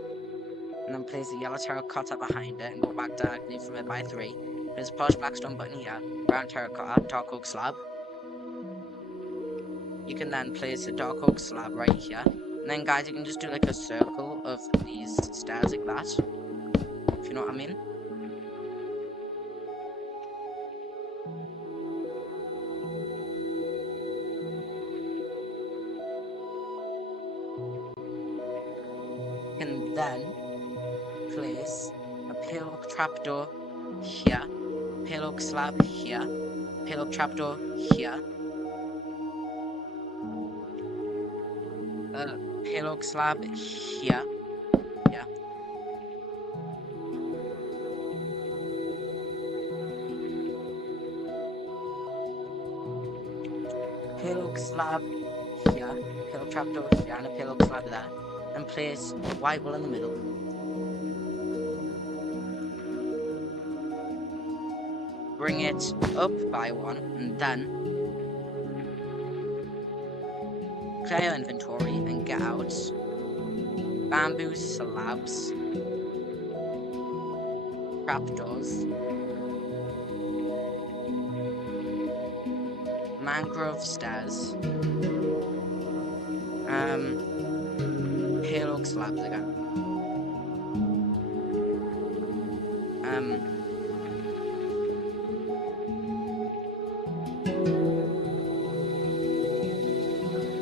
and then place a yellow terracotta behind it and go back diagonally from it by 3. Place a polished black stone button here, brown terracotta, dark oak slab. You can then place a dark oak slab right here. And then guys, you can just do like a circle of these stairs like that. If you know what I mean. You can then place a pale oak trapdoor here, pale oak slab here, pale oak trapdoor here, pale oak slab here, yeah. Pale oak slab here, pale oak trapdoor here, and a pale oak slab there, and place white wool in the middle. Bring it up by 1, and then clear your inventory and get out bamboo slabs, trapdoors, mangrove stairs, pale oak slabs again,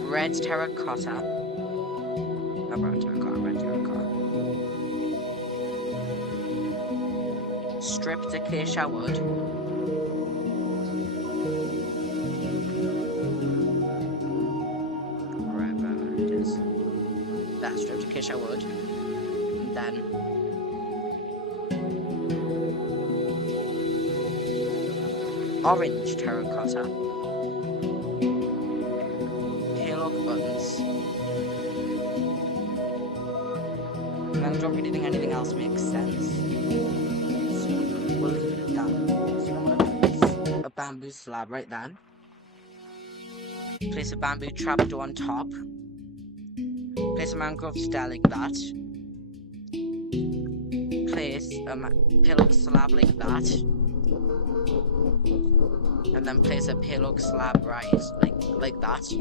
red terracotta, red terracotta, stripped acacia wood, wherever it is, that stripped acacia wood, and then orange terracotta, pale oak buttons, and I don't really think anything else makes sense, so we'll leave it at that. So I'm going to place a bamboo slab right then, place a bamboo trapdoor on top, place a mangrove stair like that, place a pale oak slab like that, and then place a pale oak slab right, like that.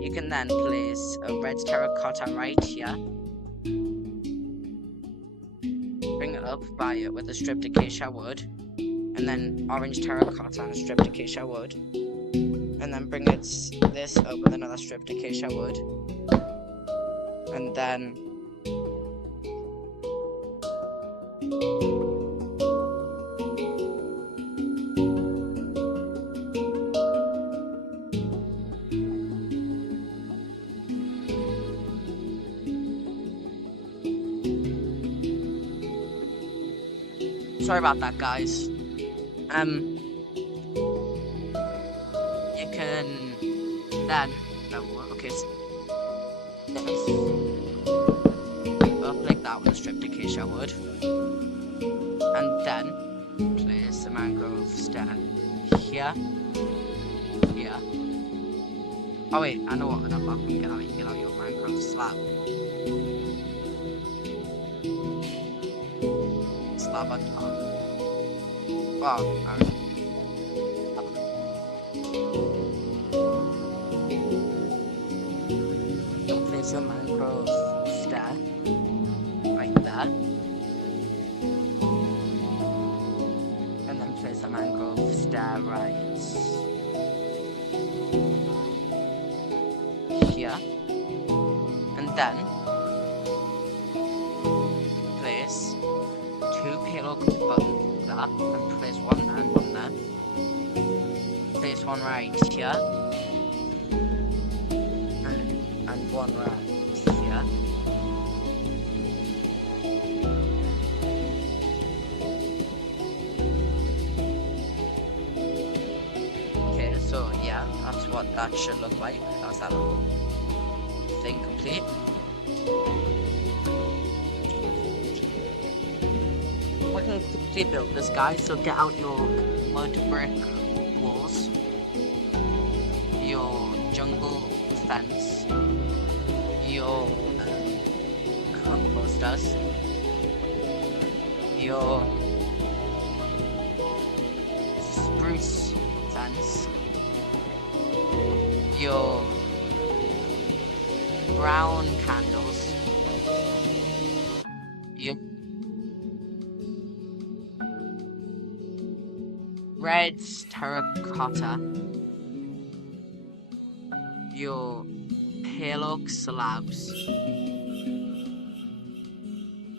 You can then place a red terracotta right here, bring it up by it with a stripped acacia wood, and then orange terracotta and a stripped acacia wood, and then bring this up with another stripped acacia wood, and then sorry about that, guys. You can then okay, so this up like that with a stripped acacia wood, and then place a mangrove stair here. Oh wait, I know what I'm not. Get out your mangrove slab. Slab on top. Wow, alright. You'll place your mangrove stair like that. And then place a mangrove stair right here. And then place two pale oak buttons like that, and place one there and one there. Place one right here, and one right here. Okay, so yeah, that's what that should look like. That's that little thing complete. We can quickly build this, guys, so get out your mud brick walls, your jungle fence, your composters, your spruce fence, your brown candles, your red terracotta, your pale oak slabs,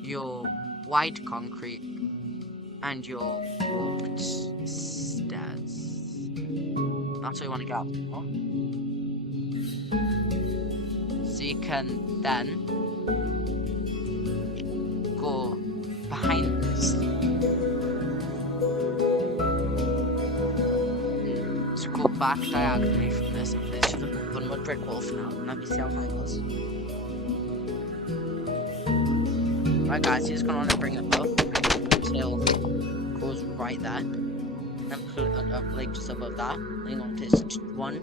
your white concrete, and your warped stairs. That's what you want to get out for. So you can then go behind this. So go back diagonally from this and place the mud brick wall for now, and let me see how far it goes. Right, guys, you're just gonna want to bring it up until it goes right there. and put like just above that, then you're going to place one,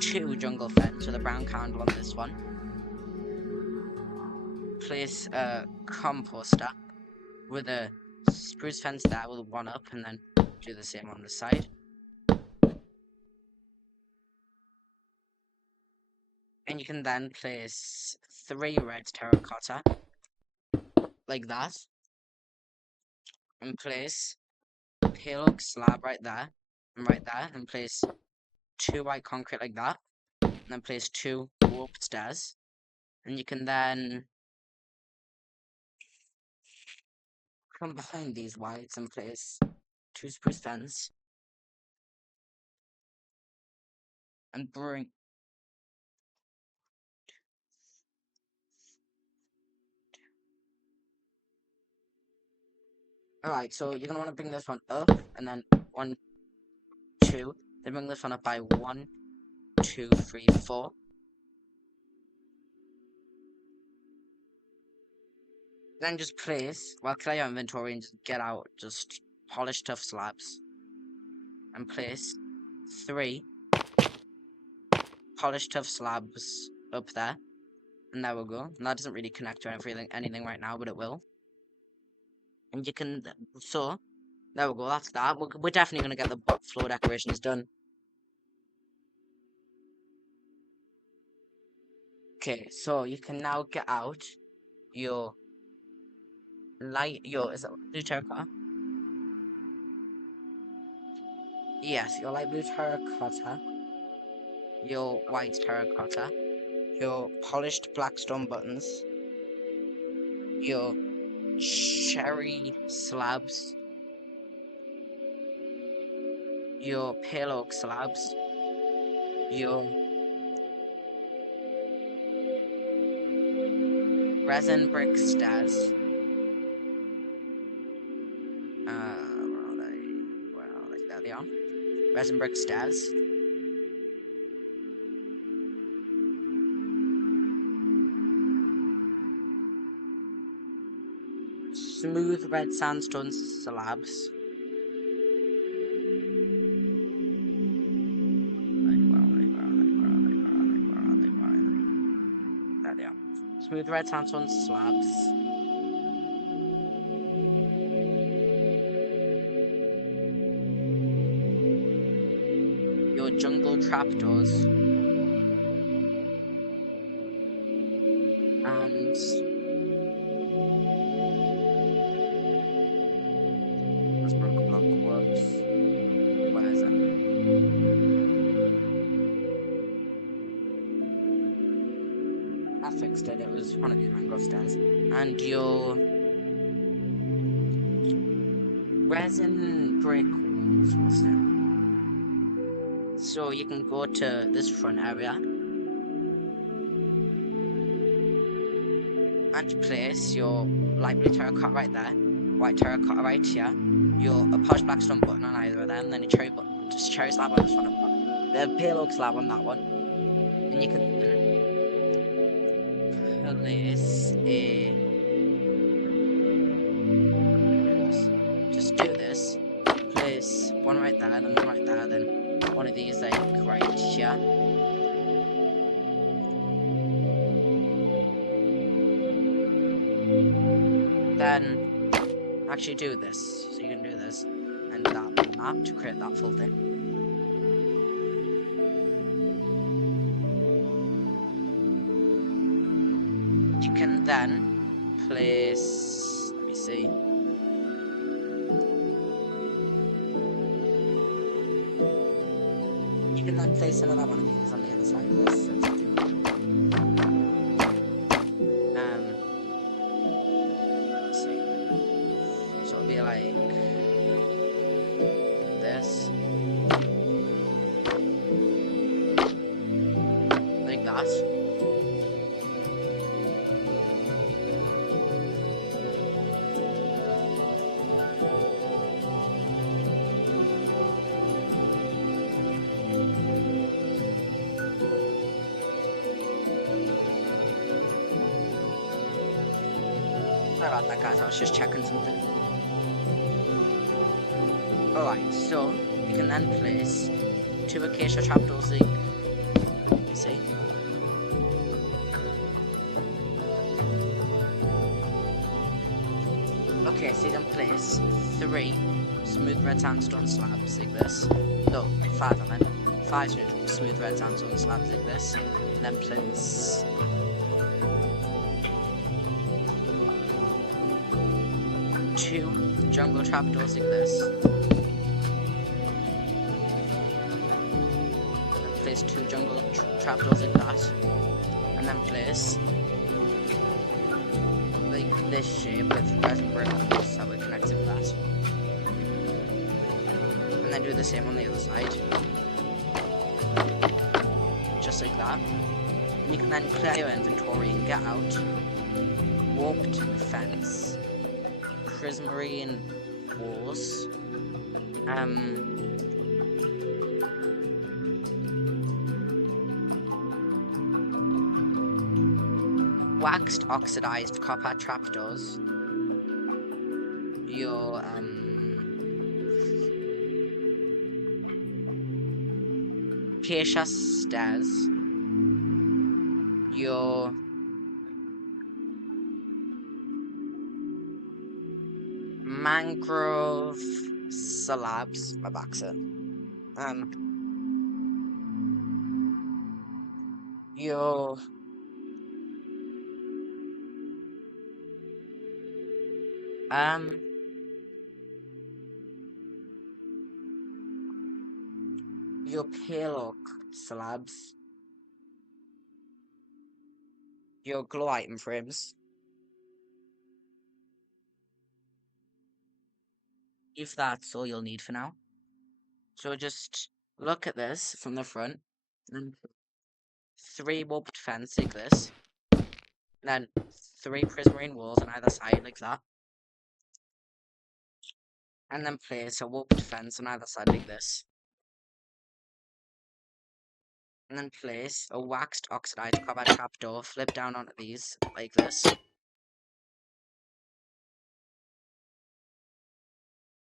two jungle fence with a brown candle on this one. Place a composter with a spruce fence there with one up, and then do the same on the side. And you can then place 3 red terracotta, like that, and place a pale oak slab right there, and place 2 white concrete like that, and then place 2 warped stairs. And you can then come behind these whites and place 2 spruce fence, and bring Alright, so you're gonna want to bring this one up, and then 1, 2, then bring this one up by 1, 2, 3, 4. Then just place, well, clear your inventory and just get out just polished tough slabs. And place 3 polished tough slabs up there. And there we go. And that doesn't really connect to anything right now, but it will. And you can, so, there we go, that's that. We're definitely going to get the floor decorations done. Okay, so you can now get out your is it blue terracotta? Yes, your light blue terracotta, your white terracotta, your polished black stone buttons, your cherry slabs, your pale oak slabs, your resin brick stairs. Where are they? Where are they? There they are. Resin brick stairs. Smooth red sandstone slabs. There they are. Smooth red sandstone slabs. Your jungle trapdoors. And that's broken block. Whoops. Where is it? I fixed it. It was one of these mangrove stairs. And your resin brick walls. What's it? So you can go to this front area and place your light blue terracotta right there, white terracotta right here, your polished black stone button on either of them, and then a cherry slab on this one, the pale oak slab on that one, and you can place just do this, place one right there, then one right there, then one of these like right here. Then actually do this, so you can do this and that to create that full thing. You can then place, let me see, you can then place another one of these on the other side of this. Let's see, so it'll be like this, like that. Sorry about that, guys. I was just checking something. Alright, so you can then place 2 acacia trapdoors like, you see? Okay, so you can place 3 smooth red sandstone slabs like this. No, 5 I meant. 5 smooth red sandstone slabs like this. And then place 2 jungle trapdoors like this. And place 2 jungle trapdoors like that. And then place like this shape with resin brick so it connects it with that. And then do the same on the other side. Just like that. And you can then clear your inventory and get out warped fence, prismarine walls, waxed oxidized copper trapdoors, your acacia stairs, your mangrove slabs, my back's in, your your pale oak slabs, your glow item frames. If that's all you'll need for now. So just look at this from the front, and 3 warped fence like this, and then 3 prismarine walls on either side like that, and then place a warped fence on either side like this, and then place a waxed oxidized copper trapdoor, flip down onto these like this,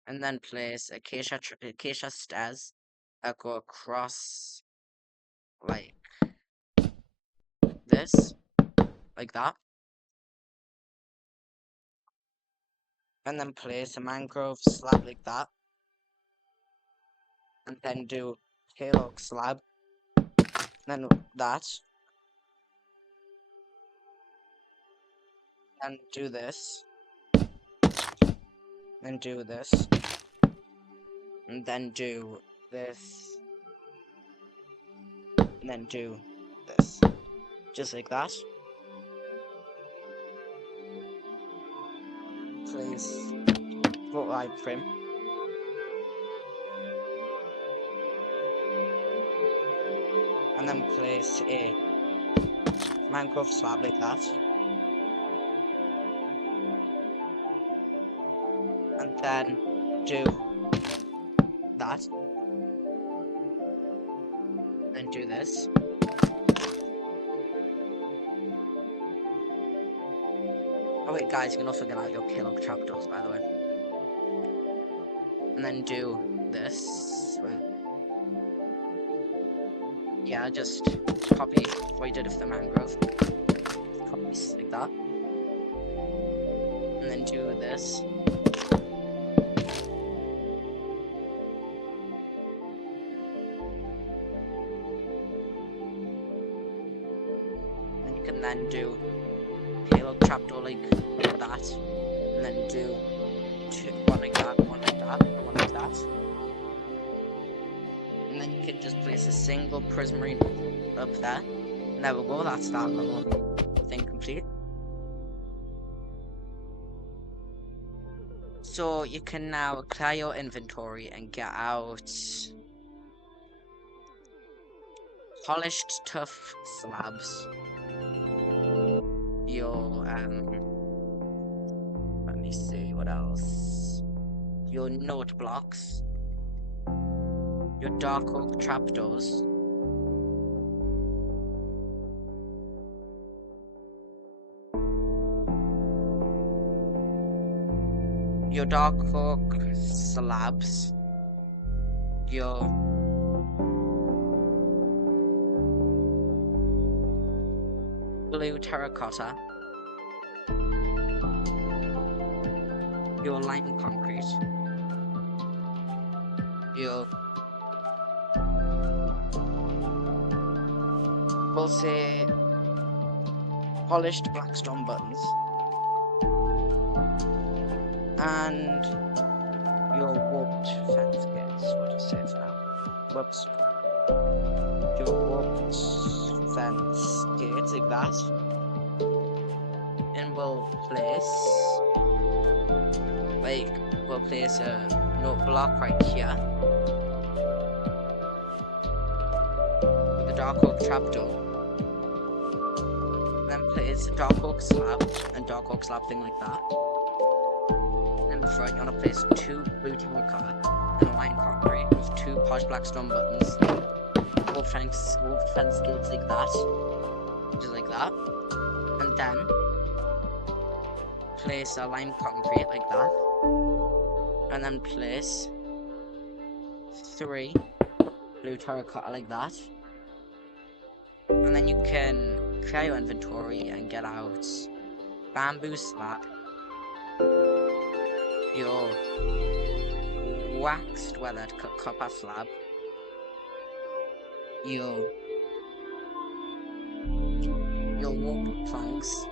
and then place acacia stairs that go across like this, like that, and then place a mangrove slab like that, and then do pale oak slab, then that, and do this, then do this, and then do this, and then do this, just like that. Please vote right frame, and then place a mangrove slab like that, and then do that, then do this, oh wait guys, you can also get out your pale oak trapdoors by the way, and then do this, yeah, just copy what you did with the mangrove, copy like that, and then do this, and you can then do pale oak trapdoor like that, and then do one like that, one like that, and one like that. And then you can just place a single prismarine up there. And there we go, that's that little thing complete. So you can now clear your inventory and get out polished tough slabs. Your let me see what else. Your note blocks. Your dark oak trapdoors. Your dark oak slabs. your blue terracotta, your lime concrete, your, we'll say, polished black stone buttons, and your warped fence gates. What to say for now? Whoops. Your warped fence gates like that. And we'll place a note block right here with a dark oak trapdoor. Then place a dark oak slab and dark oak slab thing like that. In the front, you want to place 2 blue terracotta and a lime concrete with 2 polished black stone buttons. Warped fence gates like that, just like that. And then place a lime concrete like that. And then place 3 blue terracotta like that. And then you can clear your inventory and get out bamboo slab, your waxed weathered copper slab, your warped planks,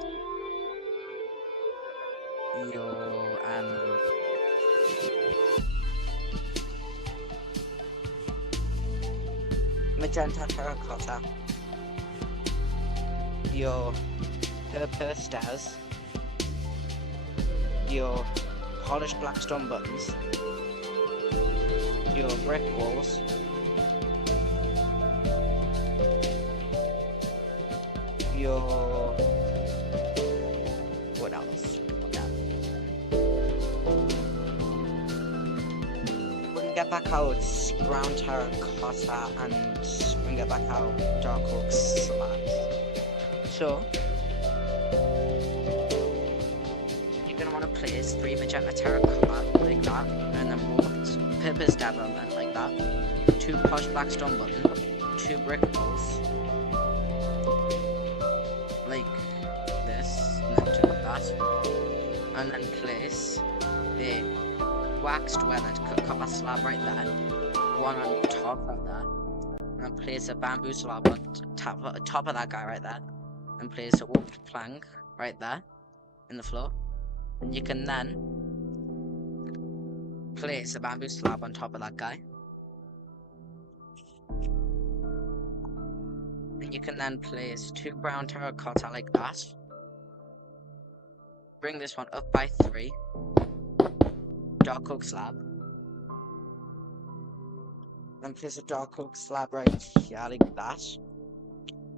your magenta terracotta, your purple stairs, your polished black stone buttons, your brick walls, your, what else? We can get back out brown terracotta and we can get back out dark oak slabs. So you're gonna want to place 3 magenta terracotta like that, and then warped purple stab element like that, 2 polished black stone button, 2 brick walls like this, and then 2 like that, and then place the waxed weathered copper slab right there, 1 on top right there, and then place a bamboo slab on top of that guy right there, and place a warped plank right there in the floor. And you can then place a bamboo slab on top of that guy. And you can then place 2 brown terracotta like that. Bring this one up by 3. Dark oak slab. Then place a dark oak slab right here like that.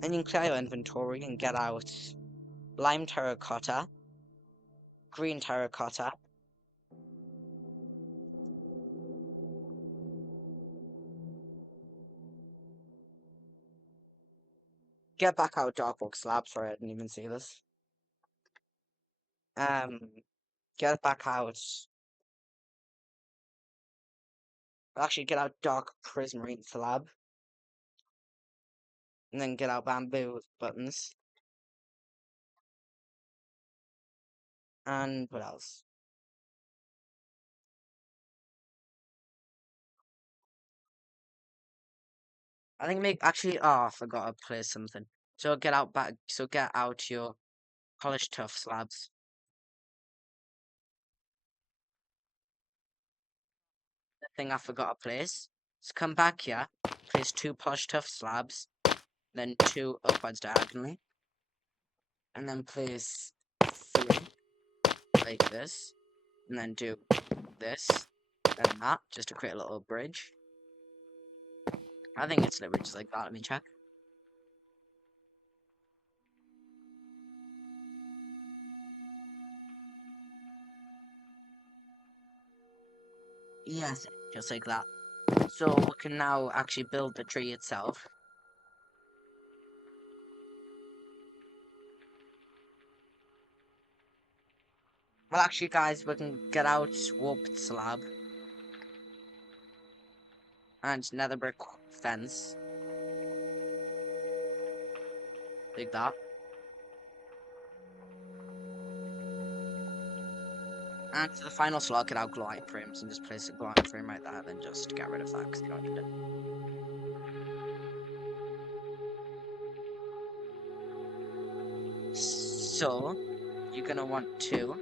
And you can clear your inventory and get out lime terracotta, green terracotta, get back out dark oak slab. Sorry, I didn't even see this. Get back out. Actually, get out dark prismarine slab. And then get out bamboo buttons. And what else? I think I forgot to place something. So get out your polished tough slabs. The thing I forgot to place. So come back here, place 2 polished tough slabs, then 2 upwards diagonally, and then place 3 like this, and then do this and that, just to create a little bridge. I think it's literally just like that. Let me check. Yes, just like that. So we can now actually build the tree itself. Well, actually, guys, we can get out warped slab. And nether brick fence. Like that. And for the final slot, get out glowing frames and just place a glowing frame right there, then just get rid of that because you don't need it. So, you're gonna want to.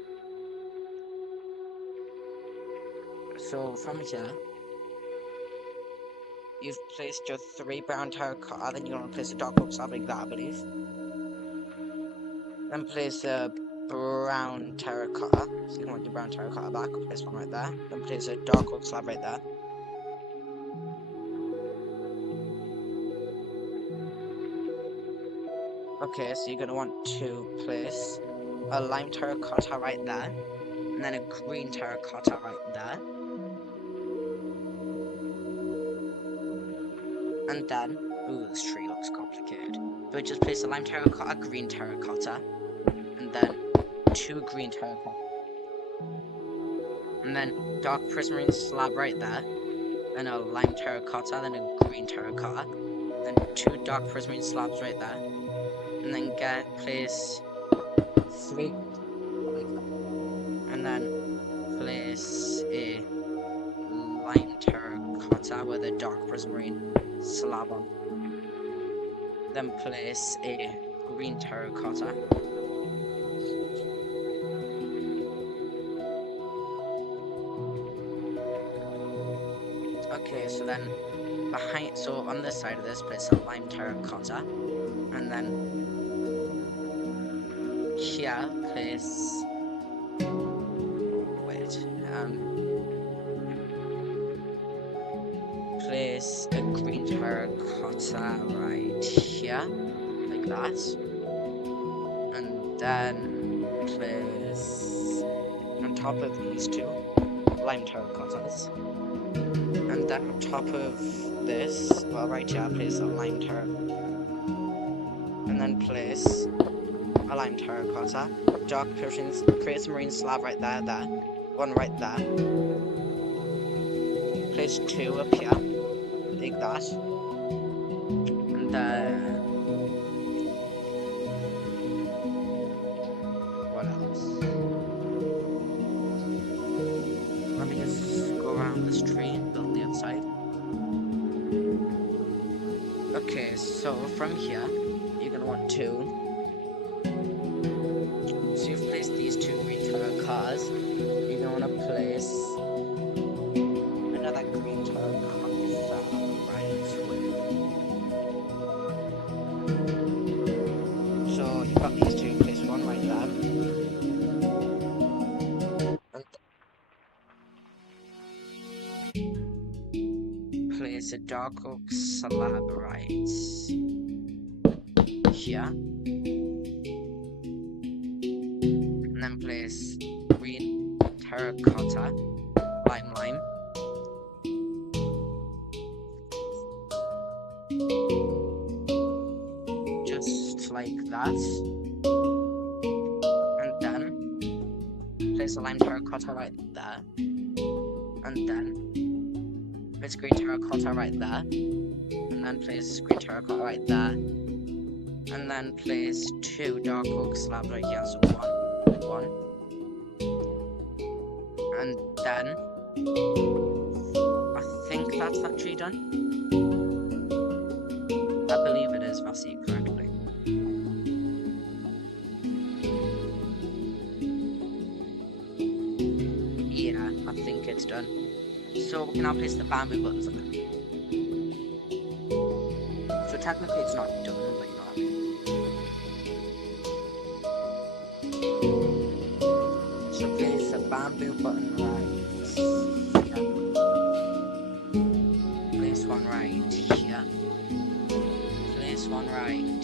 So, from here, you've placed your 3 brown terracotta, then you're gonna place a dark oak slab like that, I believe. Then place a brown terracotta. So, you want your brown terracotta back, place one right there. Then place a dark oak slab right there. Okay, so you're gonna want to place a lime terracotta right there, and then a green terracotta right there. And then, ooh, this tree looks complicated. But just place a lime terracotta, green terracotta, and then 2 green terracotta. And then dark prismarine slab right there, then a lime terracotta, then a green terracotta, then 2 dark prismarine slabs right there, and then place 3, and then place a lime terracotta with a dark prismarine slab on. Then place a green terracotta. Okay, so then so on this side of this, place a lime terracotta, and then here place, place a green terracotta right here, like that, and then place on top of these 2 lime terracottas, and then on top of this, well, right here, place a lime terracotta, and then place a lime terracotta, dark prismarine slab right there, one right there, place 2 up here, like that, and then what else? Let me just go around this tree and build the outside. Okay, so from here, you're gonna want to. So you've placed these 2 green terracottas. You're gonna wanna place another green terracotta right here. So you've got these 2, place one right there. And place a dark oak slab right here. And then place green terracotta, lime. Just like that. And then place a lime terracotta right there. And then place green terracotta right there. And then place green terracotta right there. And then place 2 dark oak slabs right here, so one. And then I think that's that tree done. I believe it is, if I see it correctly. Yeah, I think it's done. So we can now place the bamboo buttons on it. So technically it's not done, but you know what I mean. So place a bamboo button right here. Place one right here. Place one right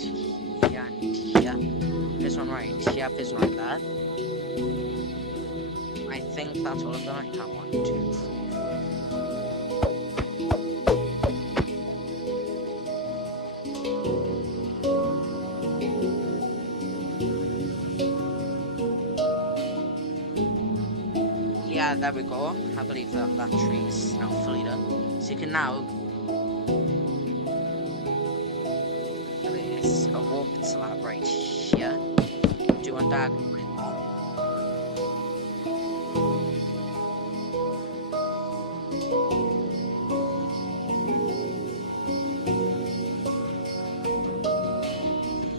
here and here. Place one right here, place one right there. I think that's all of them. I can't 1, 2, 3. Yeah, there we go. I believe that tree is now fully done. So you can now warped slab right here. Do on diagonal lines.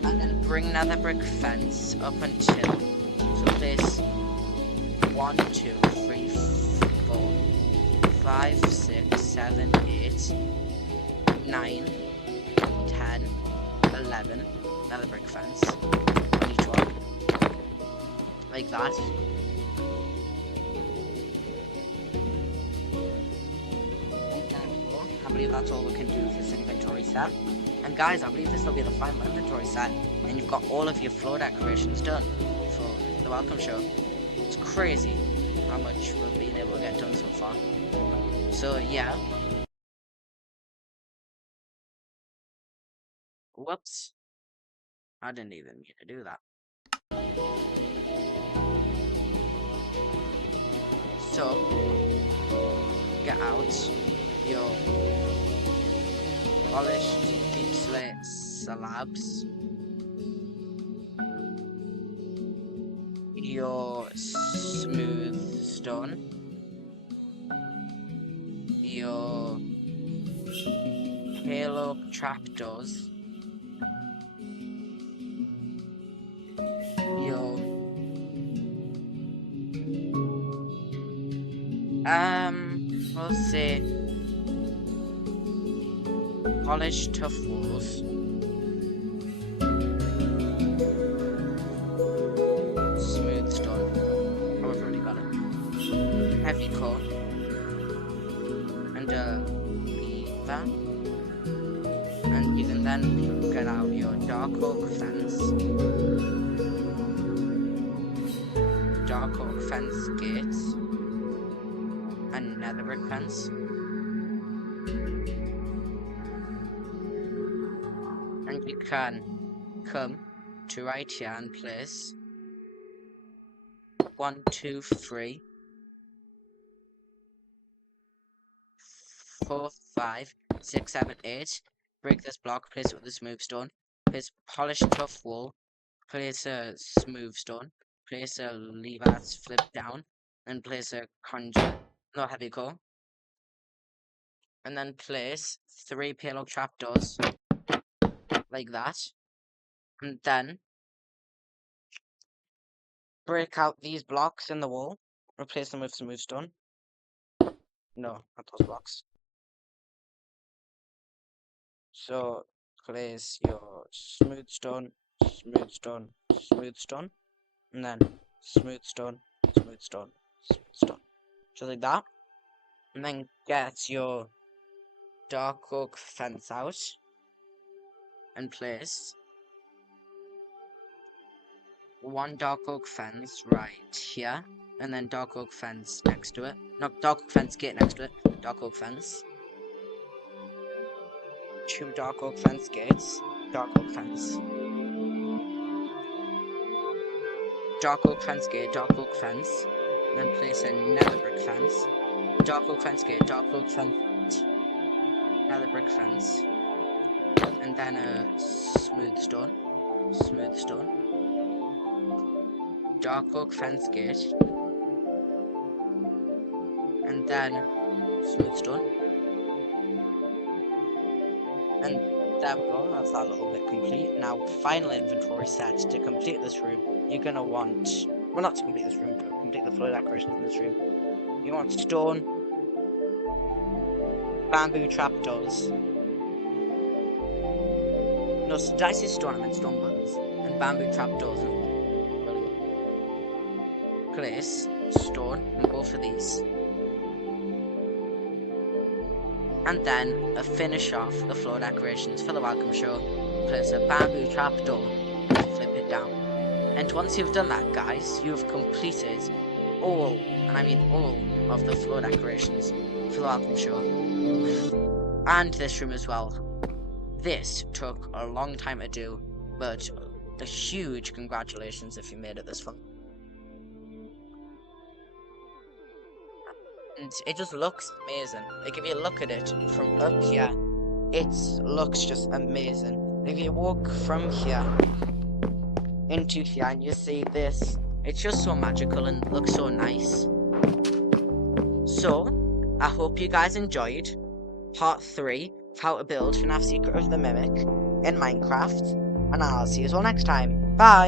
And then bring another brick fence up until, so place 1, 2, 3, 4, 5, 6, 7, 8, 9, 10, 11, another brick fence on each one, like that. And there we go. I believe that's all we can do with this inventory set. And guys, I believe this will be the final inventory set, and you've got all of your floor decorations done for the welcome show. It's crazy how much we've been able to get done so far. So yeah. Whoops. I didn't even mean to do that. So, get out your polished deep slate slabs, your smooth stone, your halo trapdoors, your we'll say polished tough walls, smooth stone, oh, I've already got it, heavy core, and a lever, and you can then get out your dark oak fence, gates, and nether brick fence. And you can come to right here and place 1, 2, 3, 4, 5, 6, 7, 8. Break this block, place it with a smooth stone. Place polished tough wall. Place a smooth stone. Place a lever that's flipped down. And place a heavy core. And then place 3 payload trapdoors. Like that. And then break out these blocks in the wall. Replace them with smooth stone. No, not those blocks. So place your smooth stone, smooth stone, smooth stone, and then smooth stone, smooth stone, smooth stone. Just like that. And then get your dark oak fence out and place 1 dark oak fence right here, and then dark oak fence next to it. No, dark oak fence gate next to it. Dark oak fence. 2 dark oak fence gates. Dark oak fence. Dark oak fence gate, dark oak fence. And then place a nether brick fence. Dark oak fence gate, dark oak fence. Nether brick fence. And then a smooth stone. Smooth stone. Dark oak fence gate. And then smooth stone. And there we go, that's that little bit complete. Now, final inventory set. To complete this room, you're gonna want, well, not to complete this room, but complete the floor decorations in this room. You want stone, bamboo trapdoors. No, did I say stone? I meant stone buttons. And bamboo trapdoors. Place stone on both of these. And then finish off the floor decorations for the welcome show. Place a bamboo trapdoor and flip it down. And once you've done that, guys, you've completed all, and I mean all, of the floor decorations for the welcome show. And this room as well. This took a long time to do, but a huge congratulations if you made it this far. And it just looks amazing. Like, if you look at it from up here, it looks just amazing. if you walk from here into here and you see this, it's just so magical and looks so nice. So, I hope you guys enjoyed part 3 of how to build FNaF Secret of the Mimic in Minecraft, and I'll see you all next time. Bye!